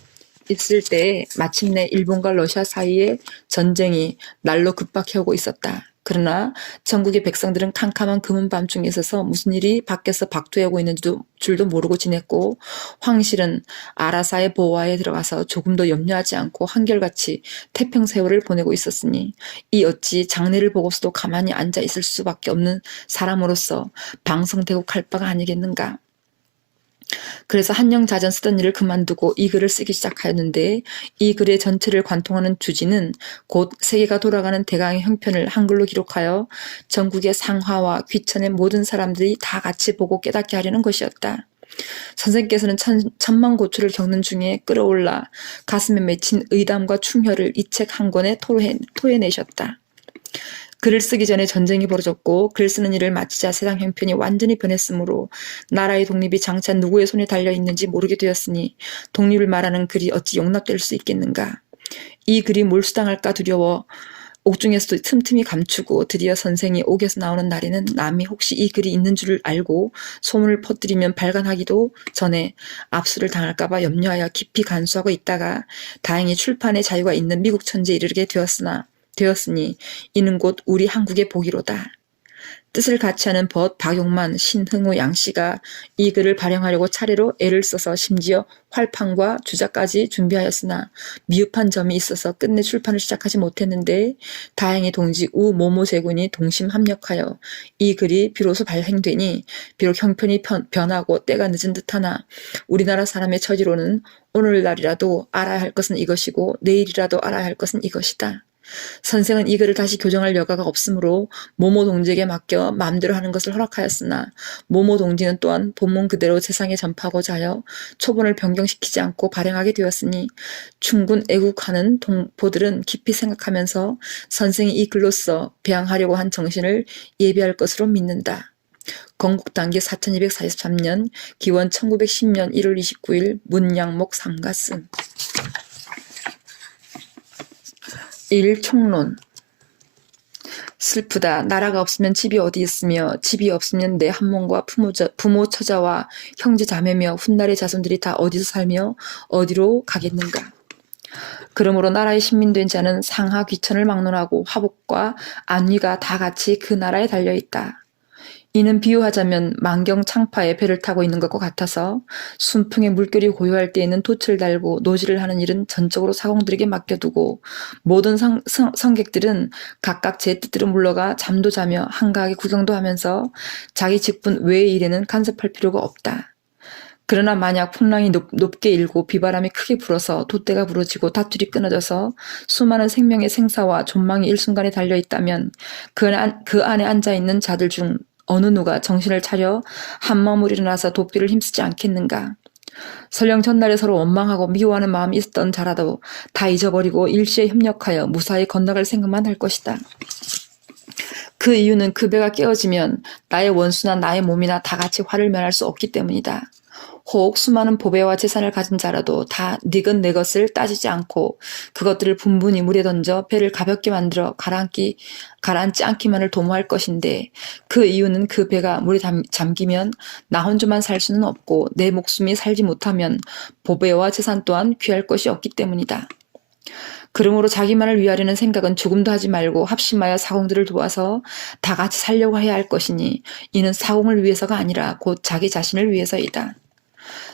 있을 때에 마침내 일본과 러시아 사이에 전쟁이 날로 급박해오고 있었다. 그러나 전국의 백성들은 캄캄한 금은 밤중에 있어서 무슨 일이 밖에서 박투해오고 있는 줄도 모르고 지냈고, 황실은 아라사의 보호하에 들어가서 조금도 염려하지 않고 한결같이 태평세월을 보내고 있었으니 이 어찌 장래를 보고서도 가만히 앉아 있을 수밖에 없는 사람으로서 방성되고 갈 바가 아니겠는가. 그래서 한영자전 쓰던 일을 그만두고 이 글을 쓰기 시작하였는데, 이 글의 전체를 관통하는 주지는 곧 세계가 돌아가는 대강의 형편을 한글로 기록하여 전국의 상하와 귀천의 모든 사람들이 다 같이 보고 깨닫게 하려는 것이었다. 선생께서는 천만 고초를 겪는 중에 끌어올라 가슴에 맺힌 의담과 충혈을 이 책 한 권에 토해내셨다. 글을 쓰기 전에 전쟁이 벌어졌고 글 쓰는 일을 마치자 세상 형편이 완전히 변했으므로 나라의 독립이 장차 누구의 손에 달려있는지 모르게 되었으니 독립을 말하는 글이 어찌 용납될 수 있겠는가. 이 글이 몰수당할까 두려워 옥중에서도 틈틈이 감추고 드디어 선생이 옥에서 나오는 날에는 남이 혹시 이 글이 있는 줄을 알고 소문을 퍼뜨리면 발간하기도 전에 압수를 당할까봐 염려하여 깊이 간수하고 있다가 다행히 출판의 자유가 있는 미국 천지에 이르게 되었으니 이는 곧 우리 한국의 복이로다. 뜻을 같이 하는 벗 박용만, 신흥우 양씨가 이 글을 발행하려고 차례로 애를 써서 심지어 활판과 주자까지 준비하였으나 미흡한 점이 있어서 끝내 출판을 시작하지 못했는데, 다행히 동지 우 모모제군이 동심 합력하여 이 글이 비로소 발행되니 비록 형편이 변하고 때가 늦은 듯하나 우리나라 사람의 처지로는 오늘날이라도 알아야 할 것은 이것이고 내일이라도 알아야 할 것은 이것이다. 선생은 이 글을 다시 교정할 여가가 없으므로 모모 동지에게 맡겨 마음대로 하는 것을 허락하였으나 모모 동지는 또한 본문 그대로 세상에 전파하고자 하여 초본을 변경시키지 않고 발행하게 되었으니 충군 애국하는 동포들은 깊이 생각하면서 선생이 이 글로써 배양하려고 한 정신을 예비할 것으로 믿는다. 건국단기 4243년 기원 1910년 1월 29일 문양목 삼가슴. 1. 총론. 슬프다. 나라가 없으면 집이 어디 있으며 집이 없으면 내 한몸과 부모 처자와 형제 자매며 훗날의 자손들이 다 어디서 살며 어디로 가겠는가. 그러므로 나라의 신민된 자는 상하 귀천을 막론하고 화복과 안위가 다 같이 그 나라에 달려있다. 이는 비유하자면 만경창파에 배를 타고 있는 것과 같아서 순풍에 물결이 고요할 때에는 돛을 달고 노지를 하는 일은 전적으로 사공들에게 맡겨두고 모든 성객들은 각각 제 뜻대로 물러가 잠도 자며 한가하게 구경도 하면서 자기 직분 외의 일에는 간섭할 필요가 없다. 그러나 만약 풍랑이 높게 일고 비바람이 크게 불어서 돛대가 부러지고 닷줄이 끊어져서 수많은 생명의 생사와 존망이 일순간에 달려있다면 그 안에 앉아있는 자들 중 어느 누가 정신을 차려 한마음으로 일어나서 돕기를 힘쓰지 않겠는가. 설령 전날에 서로 원망하고 미워하는 마음이 있었던 자라도 다 잊어버리고 일시에 협력하여 무사히 건너갈 생각만 할 것이다. 그 이유는 그 배가 깨어지면 나의 원수나 나의 몸이나 다 같이 화를 면할 수 없기 때문이다. 혹 수많은 보배와 재산을 가진 자라도 다 네 것 내 것을 따지지 않고 그것들을 분분히 물에 던져 배를 가볍게 만들어 가라앉지 않기만을 도모할 것인데, 그 이유는 그 배가 물에 잠기면 나 혼자만 살 수는 없고 내 목숨이 살지 못하면 보배와 재산 또한 귀할 것이 없기 때문이다. 그러므로 자기만을 위하려는 생각은 조금도 하지 말고 합심하여 사공들을 도와서 다 같이 살려고 해야 할 것이니 이는 사공을 위해서가 아니라 곧 자기 자신을 위해서이다.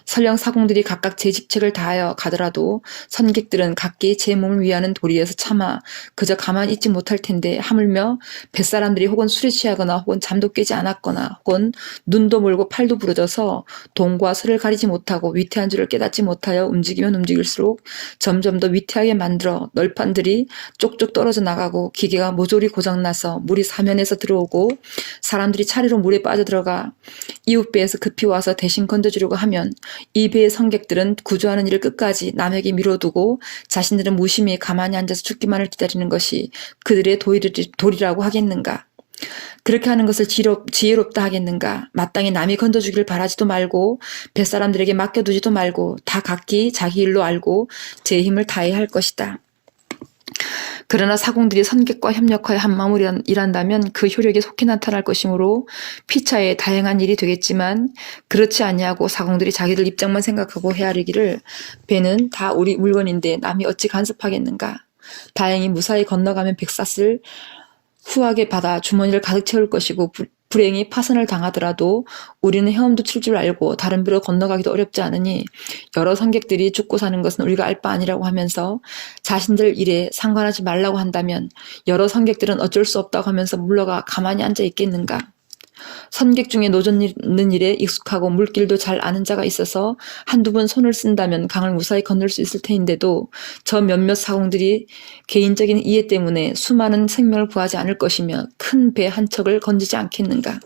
설령 사공들이 각각 제 직책을 다하여 가더라도 선객들은 각기 제 몸을 위하는 도리에서 차마 그저 가만히 있지 못할 텐데, 하물며 뱃사람들이 혹은 술에 취하거나 혹은 잠도 깨지 않았거나 혹은 눈도 멀고 팔도 부러져서 동과 서를 가리지 못하고 위태한 줄을 깨닫지 못하여 움직이면 움직일수록 점점 더 위태하게 만들어 널판들이 쪽쪽 떨어져 나가고 기계가 모조리 고장나서 물이 사면에서 들어오고 사람들이 차례로 물에 빠져들어가 이웃 배에서 급히 와서 대신 건져주려고 하면 이 배의 선객들은 구조하는 일을 끝까지 남에게 미뤄두고 자신들은 무심히 가만히 앉아서 죽기만을 기다리는 것이 그들의 도리라고 하겠는가. 그렇게 하는 것을 지혜롭다 하겠는가? 마땅히 남이 건져주기를 바라지도 말고 뱃사람들에게 맡겨두지도 말고 다 각기 자기 일로 알고 제 힘을 다해야 할 것이다. 그러나 사공들이 선객과 협력하여 한마음으로 일한다면 그 효력이 속히 나타날 것이므로 피차에 다양한 일이 되겠지만 그렇지 아니하고 사공들이 자기들 입장만 생각하고 헤아리기를 배는 다 우리 물건인데 남이 어찌 간섭하겠는가. 다행히 무사히 건너가면 백사슬 후하게 받아 주머니를 가득 채울 것이고 불행히 파선을 당하더라도 우리는 헤엄도 칠 줄 알고 다른 배로 건너가기도 어렵지 않으니 여러 선객들이 죽고 사는 것은 우리가 알 바 아니라고 하면서 자신들 일에 상관하지 말라고 한다면 여러 선객들은 어쩔 수 없다고 하면서 물러가 가만히 앉아 있겠는가. 선객 중에 노젓는 일에 익숙하고 물길도 잘 아는 자가 있어서 한두 번 손을 쓴다면 강을 무사히 건널 수 있을 테인데도 저 몇몇 사공들이 개인적인 이해 때문에 수많은 생명을 구하지 않을 것이며 큰 배 한 척을 건지지 않겠는가.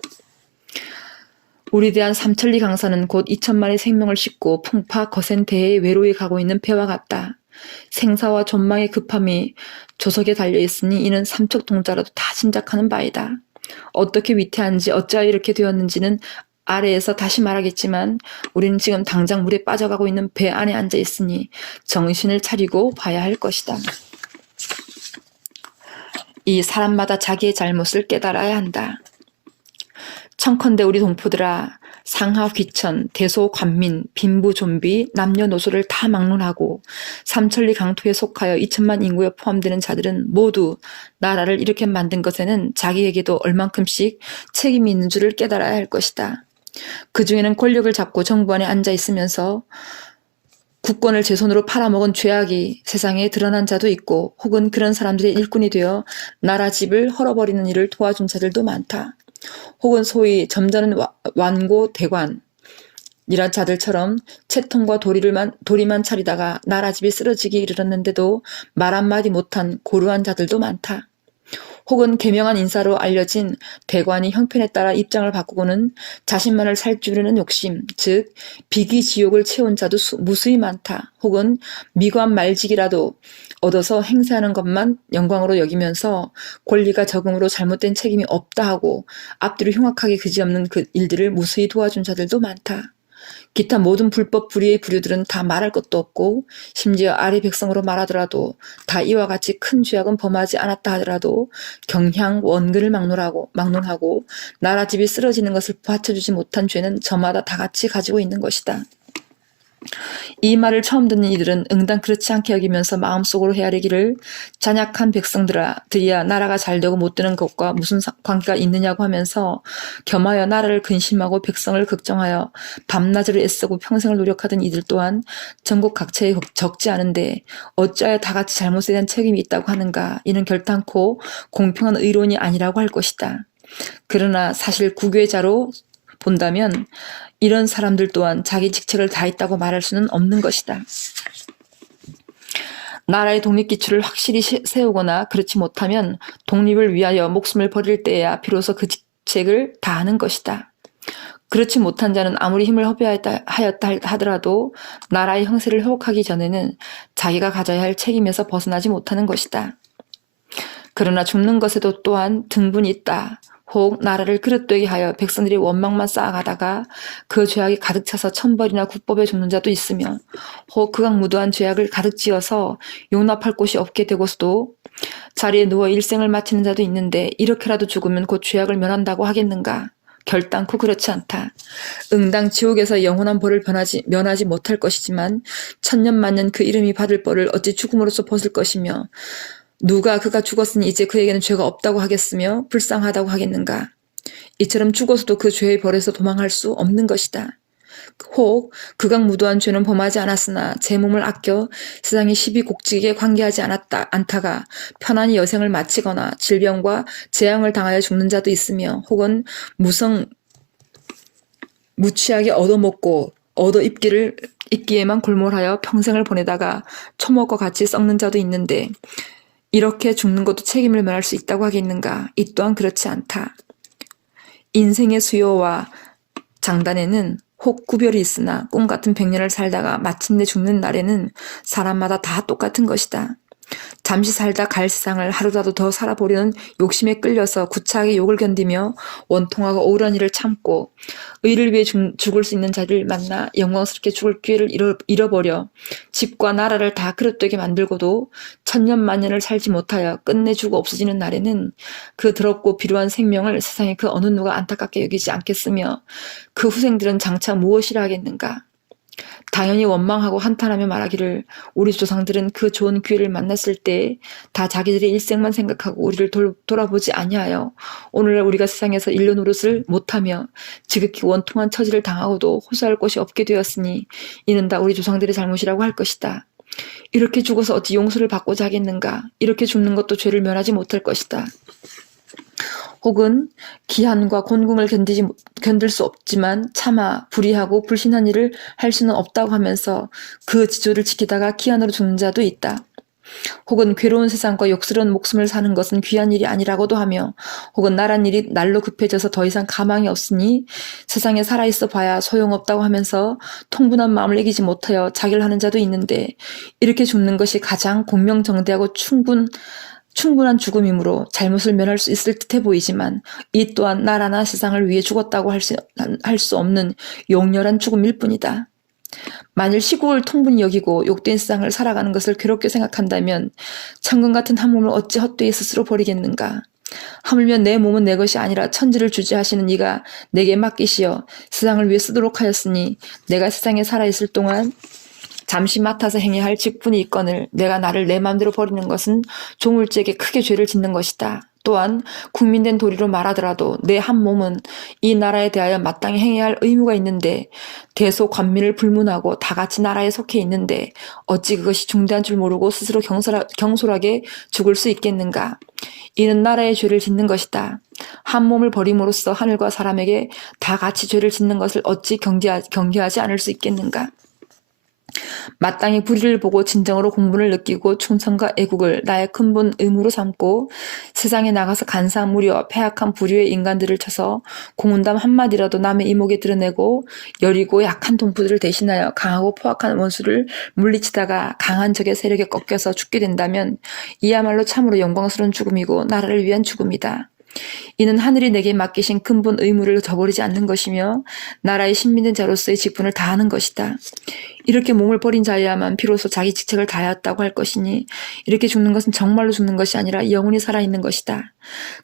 우리 대한 삼천리 강사는 곧 2천만의 생명을 싣고 풍파 거센 대해에 외로이 가고 있는 배와 같다. 생사와 존망의 급함이 조석에 달려있으니 이는 삼척동자라도 다 짐작하는 바이다. 어떻게 위태한지 어찌하여 이렇게 되었는지는 아래에서 다시 말하겠지만 우리는 지금 당장 물에 빠져가고 있는 배 안에 앉아있으니 정신을 차리고 봐야 할 것이다. 이 사람마다 자기의 잘못을 깨달아야 한다. 청컨대 우리 동포들아, 상하 귀천, 대소 관민, 빈부 좀비, 남녀노소를 다 막론하고 삼천리 강토에 속하여 2천만 인구에 포함되는 자들은 모두 나라를 이렇게 만든 것에는 자기에게도 얼만큼씩 책임이 있는 줄을 깨달아야 할 것이다. 그 중에는 권력을 잡고 정부 안에 앉아 있으면서 국권을 제 손으로 팔아먹은 죄악이 세상에 드러난 자도 있고 혹은 그런 사람들의 일꾼이 되어 나라 집을 헐어버리는 일을 도와준 자들도 많다. 혹은 소위 점잖은 완고 대관이란 자들처럼 채통과 도리만 차리다가 나라 집이 쓰러지기 이르렀는데도 말 한마디 못한 고루한 자들도 많다. 혹은 계명한 인사로 알려진 대관이 형편에 따라 입장을 바꾸고는 자신만을 살찌우려는 욕심, 즉 비기지욕을 채운 자도 무수히 많다. 혹은 미관 말직이라도 얻어서 행세하는 것만 영광으로 여기면서 권리가 적응으로 잘못된 책임이 없다 하고 앞뒤로 흉악하게 그지없는 그 일들을 무수히 도와준 자들도 많다. 기타 모든 불법 불의의 부류들은 다 말할 것도 없고 심지어 아래 백성으로 말하더라도 다 이와 같이 큰 죄악은 범하지 않았다 하더라도 경향 원근을 막론하고 나라 집이 쓰러지는 것을 받쳐주지 못한 죄는 저마다 다 같이 가지고 있는 것이다. 이 말을 처음 듣는 이들은 응당 그렇지 않게 여기면서 마음속으로 헤아리기를 잔약한 백성들이야 나라가 잘되고 못되는 것과 무슨 관계가 있느냐고 하면서 겸하여 나라를 근심하고 백성을 걱정하여 밤낮으로 애쓰고 평생을 노력하던 이들 또한 전국 각처에 적지 않은데 어찌하여 다 같이 잘못에 대한 책임이 있다고 하는가. 이는 결단코 공평한 의론이 아니라고 할 것이다. 그러나 사실 구괴자로 본다면 이런 사람들 또한 자기 직책을 다했다고 말할 수는 없는 것이다. 나라의 독립기초를 확실히 세우거나 그렇지 못하면 독립을 위하여 목숨을 버릴 때에야 비로소 그 직책을 다하는 것이다. 그렇지 못한 자는 아무리 힘을 허비하였다 하더라도 나라의 형세를 회복하기 전에는 자기가 가져야 할 책임에서 벗어나지 못하는 것이다. 그러나 죽는 것에도 또한 등분이 있다. 혹 나라를 그릇되게 하여 백성들이 원망만 쌓아가다가 그 죄악이 가득 차서 천벌이나 국법에 죽는 자도 있으며 혹 극악무도한 죄악을 가득 지어서 용납할 곳이 없게 되고서도 자리에 누워 일생을 마치는 자도 있는데 이렇게라도 죽으면 곧 죄악을 면한다고 하겠는가? 결단코 그렇지 않다. 응당 지옥에서 영원한 벌을 면하지 못할 것이지만 천년만년 그 이름이 받을 벌을 어찌 죽음으로써 벗을 것이며 누가 그가 죽었으니 이제 그에게는 죄가 없다고 하겠으며 불쌍하다고 하겠는가. 이처럼 죽어서도 그 죄의 벌에서 도망할 수 없는 것이다. 혹 극악무도한 죄는 범하지 않았으나 제 몸을 아껴 세상의 시비곡직에 관계하지 않다가 편안히 여생을 마치거나 질병과 재앙을 당하여 죽는 자도 있으며 혹은 무취하게 얻어먹고 입기에만 골몰하여 평생을 보내다가 초목과 같이 썩는 자도 있는데 이렇게 죽는 것도 책임을 면할 수 있다고 하겠는가? 이 또한 그렇지 않다. 인생의 수요와 장단에는 혹 구별이 있으나 꿈같은 100년을 살다가 마침내 죽는 날에는 사람마다 다 똑같은 것이다. 잠시 살다 갈 세상을 하루라도 더 살아보려는 욕심에 끌려서 구차하게 욕을 견디며 원통하고 억울한 일을 참고 의를 위해 죽을 수 있는 자를 만나 영광스럽게 죽을 기회를 잃어버려 집과 나라를 다 그릇되게 만들고도 천년만년을 살지 못하여 끝내 죽어 없어지는 날에는 그 더럽고 비루한 생명을 세상에 그 어느 누가 안타깝게 여기지 않겠으며 그 후생들은 장차 무엇이라 하겠는가. 당연히 원망하고 한탄하며 말하기를 우리 조상들은 그 좋은 기회를 만났을 때 다 자기들의 일생만 생각하고 우리를 돌아보지 아니하여 오늘날 우리가 세상에서 인류 노릇을 못하며 지극히 원통한 처지를 당하고도 호소할 곳이 없게 되었으니 이는 다 우리 조상들의 잘못이라고 할 것이다. 이렇게 죽어서 어찌 용서를 받고자 하겠는가. 이렇게 죽는 것도 죄를 면하지 못할 것이다. 혹은 기한과 곤궁을 견딜 수 없지만 차마 불의하고 불신한 일을 할 수는 없다고 하면서 그 지조를 지키다가 기한으로 죽는 자도 있다. 혹은 괴로운 세상과 욕스러운 목숨을 사는 것은 귀한 일이 아니라고도 하며 혹은 나란 일이 날로 급해져서 더 이상 가망이 없으니 세상에 살아있어 봐야 소용없다고 하면서 통분한 마음을 이기지 못하여 자결 하는 자도 있는데 이렇게 죽는 것이 가장 공명정대하고 충분한 죽음이므로 잘못을 면할 수 있을 듯해 보이지만 이 또한 나라나 세상을 위해 죽었다고 할 수 없는 용렬한 죽음일 뿐이다. 만일 시국을 통분히 여기고 욕된 세상을 살아가는 것을 괴롭게 생각한다면 천금 같은 한 몸을 어찌 헛되이 스스로 버리겠는가. 하물며 내 몸은 내 것이 아니라 천지를 주재하시는 이가 내게 맡기시어 세상을 위해 쓰도록 하였으니 내가 세상에 살아있을 동안 잠시 맡아서 행해야 할 직분이 있거늘 내가 나를 내 마음대로 버리는 것은 조물주에게 크게 죄를 짓는 것이다. 또한 국민된 도리로 말하더라도 내 한 몸은 이 나라에 대하여 마땅히 행해야 할 의무가 있는데 대소 관민을 불문하고 다 같이 나라에 속해 있는데 어찌 그것이 중대한 줄 모르고 스스로 경솔하게 죽을 수 있겠는가. 이는 나라의 죄를 짓는 것이다. 한 몸을 버림으로써 하늘과 사람에게 다 같이 죄를 짓는 것을 어찌 경계하지 않을 수 있겠는가. 마땅히 불의를 보고 진정으로 공분을 느끼고 충성과 애국을 나의 근본 의무로 삼고 세상에 나가서 간사한 무리와 패악한 부류의 인간들을 쳐서 공훈담 한마디라도 남의 이목에 드러내고 여리고 약한 동포들을 대신하여 강하고 포악한 원수를 물리치다가 강한 적의 세력에 꺾여서 죽게 된다면 이야말로 참으로 영광스러운 죽음이고 나라를 위한 죽음이다. 이는 하늘이 내게 맡기신 근본 의무를 저버리지 않는 것이며 나라의 신민된 자로서의 직분을 다하는 것이다. 이렇게 몸을 버린 자여야만 비로소 자기 직책을 다하였다고 할 것이니 이렇게 죽는 것은 정말로 죽는 것이 아니라 영원히 살아있는 것이다.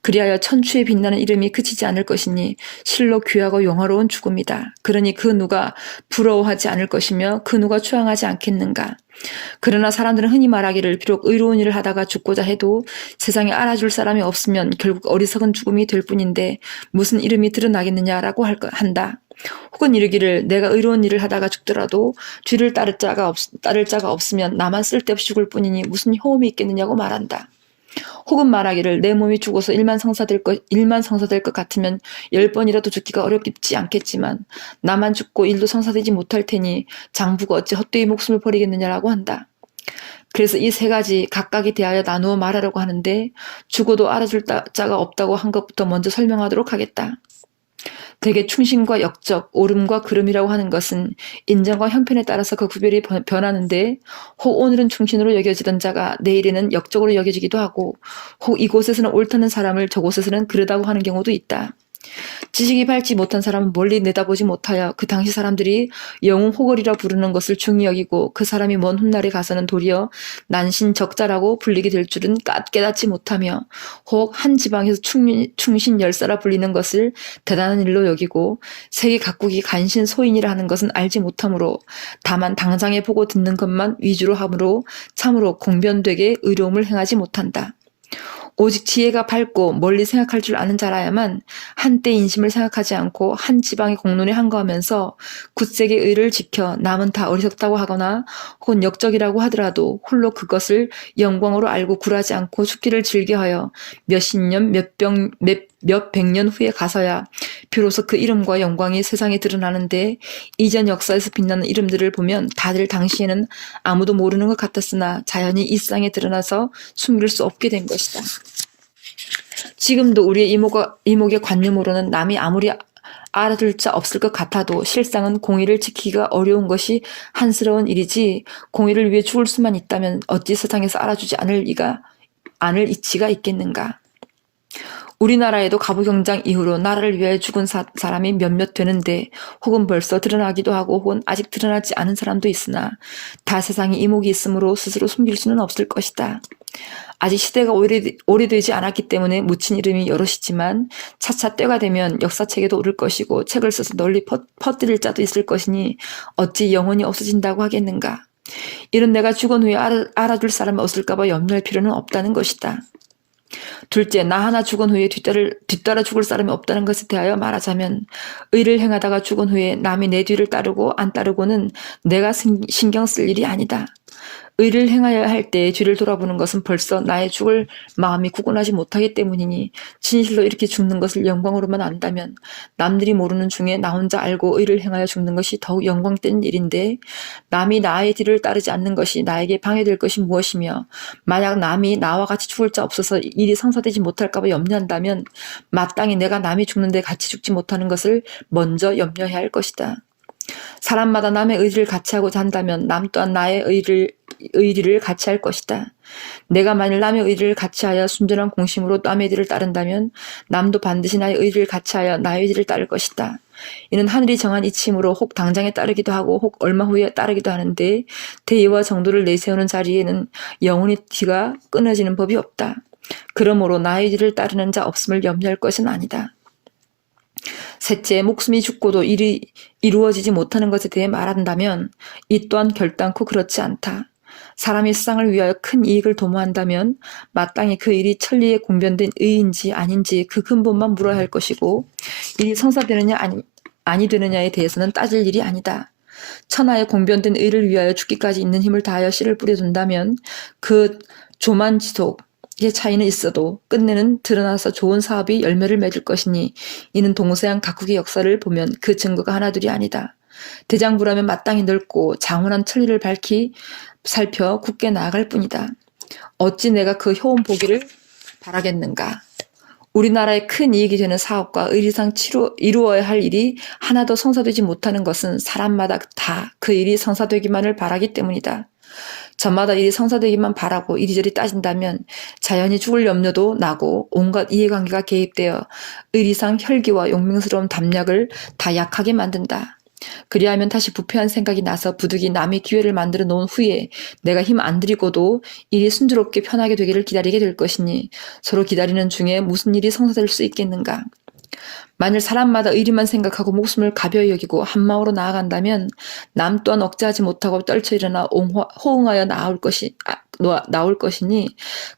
그리하여 천추에 빛나는 이름이 그치지 않을 것이니 실로 귀하고 영화로운 죽음이다. 그러니 그 누가 부러워하지 않을 것이며 그 누가 추앙하지 않겠는가. 그러나 사람들은 흔히 말하기를 비록 의로운 일을 하다가 죽고자 해도 세상에 알아줄 사람이 없으면 결국 어리석은 죽음이 될 뿐인데 무슨 이름이 드러나겠느냐라고 한다. 혹은 이르기를 내가 의로운 일을 하다가 죽더라도 뒤를 따를 자가 없으면 나만 쓸데없이 죽을 뿐이니 무슨 효험이 있겠느냐고 말한다. 혹은 말하기를 내 몸이 죽어서 일만성사될 것 같으면 10번이라도 죽기가 어렵지 않겠지만 나만 죽고 일도 성사되지 못할 테니 장부가 어찌 헛되이 목숨을 버리겠느냐라고 한다. 그래서 이 세 가지 각각에 대하여 나누어 말하려고 하는데 죽어도 알아줄 자가 없다고 한 것부터 먼저 설명하도록 하겠다. 대개 충신과 역적, 옳음과 그름이라고 하는 것은 인정과 형편에 따라서 그 구별이 변하는데 혹 오늘은 충신으로 여겨지던 자가 내일에는 역적으로 여겨지기도 하고 혹 이곳에서는 옳다는 사람을 저곳에서는 그르다고 하는 경우도 있다. 지식이 밝지 못한 사람은 멀리 내다보지 못하여 그 당시 사람들이 영웅 호걸이라 부르는 것을 중히 여기고 그 사람이 먼 훗날에 가서는 도리어 난신적자라고 불리게 될 줄은 깨닫지 못하며 혹 한 지방에서 충신 열사라 불리는 것을 대단한 일로 여기고 세계 각국이 간신 소인이라 하는 것은 알지 못하므로 다만 당장에 보고 듣는 것만 위주로 하므로 참으로 공변되게 의로움을 행하지 못한다. 오직 지혜가 밝고 멀리 생각할 줄 아는 자라야만 한때 인심을 생각하지 않고 한 지방의 공론에 한거하면서 굳세게 의를 지켜 남은 다 어리석다고 하거나 혹은 역적이라고 하더라도 홀로 그것을 영광으로 알고 굴하지 않고 죽기를 즐겨하여 몇십 년 몇 백년 후에 가서야 비로소 그 이름과 영광이 세상에 드러나는데 이전 역사에서 빛나는 이름들을 보면 다들 당시에는 아무도 모르는 것 같았으나 자연히 이 세상에 드러나서 숨길 수 없게 된 것이다. 지금도 우리의 이목의 관념으로는 남이 아무리 알아들 자 없을 것 같아도 실상은 공의를 지키기가 어려운 것이 한스러운 일이지 공의를 위해 죽을 수만 있다면 어찌 세상에서 알아주지 않을 이치가 있겠는가. 우리나라에도 갑오경장 이후로 나라를 위하여 죽은 사람이 몇몇 되는데 혹은 벌써 드러나기도 하고 혹은 아직 드러나지 않은 사람도 있으나 다 세상에 이목이 있으므로 스스로 숨길 수는 없을 것이다. 아직 시대가 오래되지 않았기 때문에 묻힌 이름이 여럿이지만 차차 때가 되면 역사책에도 오를 것이고 책을 써서 널리 퍼뜨릴 자도 있을 것이니 어찌 영원히 없어진다고 하겠는가. 이런 내가 죽은 후에 알아줄 사람이 없을까 봐 염려할 필요는 없다는 것이다. 둘째, 나 하나 죽은 후에 뒤따라 죽을 사람이 없다는 것에 대하여 말하자면 의를 행하다가 죽은 후에 남이 내 뒤를 따르고 안 따르고는 내가 신경 쓸 일이 아니다. 의를 행하여야 할 때에 뒤를 돌아보는 것은 벌써 나의 죽을 마음이 굳건하지 못하기 때문이니 진실로 이렇게 죽는 것을 영광으로만 안다면 남들이 모르는 중에 나 혼자 알고 의를 행하여 죽는 것이 더욱 영광된 일인데 남이 나의 뒤를 따르지 않는 것이 나에게 방해될 것이 무엇이며 만약 남이 나와 같이 죽을 자 없어서 일이 성사되지 못할까 봐 염려한다면 마땅히 내가 남이 죽는데 같이 죽지 못하는 것을 먼저 염려해야 할 것이다. 사람마다 남의 의리를 같이 하고자 한다면 남 또한 나의 의리를 같이 할 것이다. 내가 만일 남의 의리를 같이 하여 순전한 공심으로 남의 의리를 따른다면 남도 반드시 나의 의리를 같이 하여 나의 의리를 따를 것이다. 이는 하늘이 정한 이침으로 혹 당장에 따르기도 하고 혹 얼마 후에 따르기도 하는데 대의와 정도를 내세우는 자리에는 영원히 뒤가 끊어지는 법이 없다. 그러므로 나의 의리를 따르는 자 없음을 염려할 것은 아니다. 셋째, 목숨이 죽고도 일이 이루어지지 못하는 것에 대해 말한다면 이 또한 결단코 그렇지 않다. 사람이 세상을 위하여 큰 이익을 도모한다면 마땅히 그 일이 천리에 공변된 의인지 아닌지 그 근본만 물어야 할 것이고 일이 성사되느냐 아니 되느냐에 대해서는 따질 일이 아니다. 천하에 공변된 의를 위하여 죽기까지 있는 힘을 다하여 씨를 뿌려둔다면 그 조만지속 의 차이는 있어도 끝내는 드러나서 좋은 사업이 열매를 맺을 것이니 이는 동서양 각국의 역사를 보면 그 증거가 하나둘이 아니다. 대장부라면 마땅히 넓고 장훈한 천리를 살펴 굳게 나아갈 뿐이다. 어찌 내가 그 효온 보기를 바라겠는가. 우리나라에 큰 이익이 되는 사업과 의리상 이루어야 할 일이 하나도 성사되지 못하는 것은 사람마다 다 그 일이 성사되기만을 바라기 때문이다. 저마다 일이 성사되기만 바라고 이리저리 따진다면 자연히 죽을 염려도 나고 온갖 이해관계가 개입되어 의리상 혈기와 용맹스러운 담력을 다 약하게 만든다. 그리하면 다시 부패한 생각이 나서 부득이 남의 기회를 만들어 놓은 후에 내가 힘 안 들이고도 일이 순조롭게 편하게 되기를 기다리게 될 것이니 서로 기다리는 중에 무슨 일이 성사될 수 있겠는가. 만일 사람마다 의리만 생각하고 목숨을 가벼이 여기고 한마음으로 나아간다면 남 또한 억제하지 못하고 떨쳐 일어나 호응하여 나올 것이니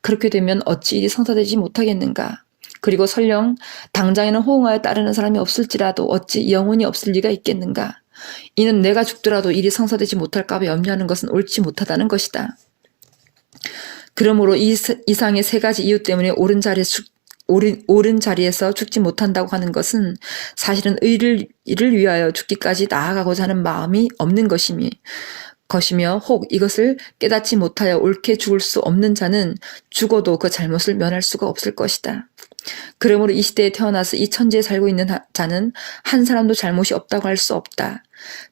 그렇게 되면 어찌 일이 성사되지 못하겠는가. 그리고 설령 당장에는 호응하여 따르는 사람이 없을지라도 어찌 영혼이 없을 리가 있겠는가. 이는 내가 죽더라도 일이 성사되지 못할까 봐 염려하는 것은 옳지 못하다는 것이다. 그러므로 이상의 세 가지 이유 때문에 옳은 자리에서 죽지 못한다고 하는 것은 사실은 의를 위하여 죽기까지 나아가고자 하는 마음이 없는 것이며 혹 이것을 깨닫지 못하여 옳게 죽을 수 없는 자는 죽어도 그 잘못을 면할 수가 없을 것이다. 그러므로 이 시대에 태어나서 이 천지에 살고 있는 자는 한 사람도 잘못이 없다고 할 수 없다.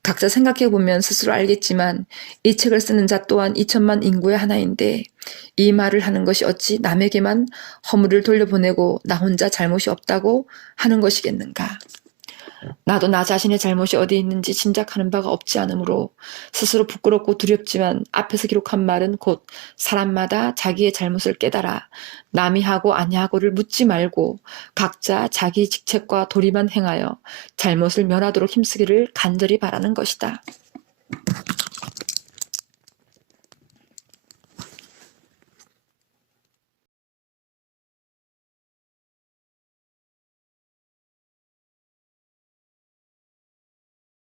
각자 생각해보면 스스로 알겠지만 이 책을 쓰는 자 또한 2천만 인구의 하나인데 이 말을 하는 것이 어찌 남에게만 허물을 돌려보내고 나 혼자 잘못이 없다고 하는 것이겠는가. 나도 나 자신의 잘못이 어디 있는지 짐작하는 바가 없지 않으므로 스스로 부끄럽고 두렵지만 앞에서 기록한 말은 곧 사람마다 자기의 잘못을 깨달아 남이 하고 아니하고를 묻지 말고 각자 자기 직책과 도리만 행하여 잘못을 면하도록 힘쓰기를 간절히 바라는 것이다.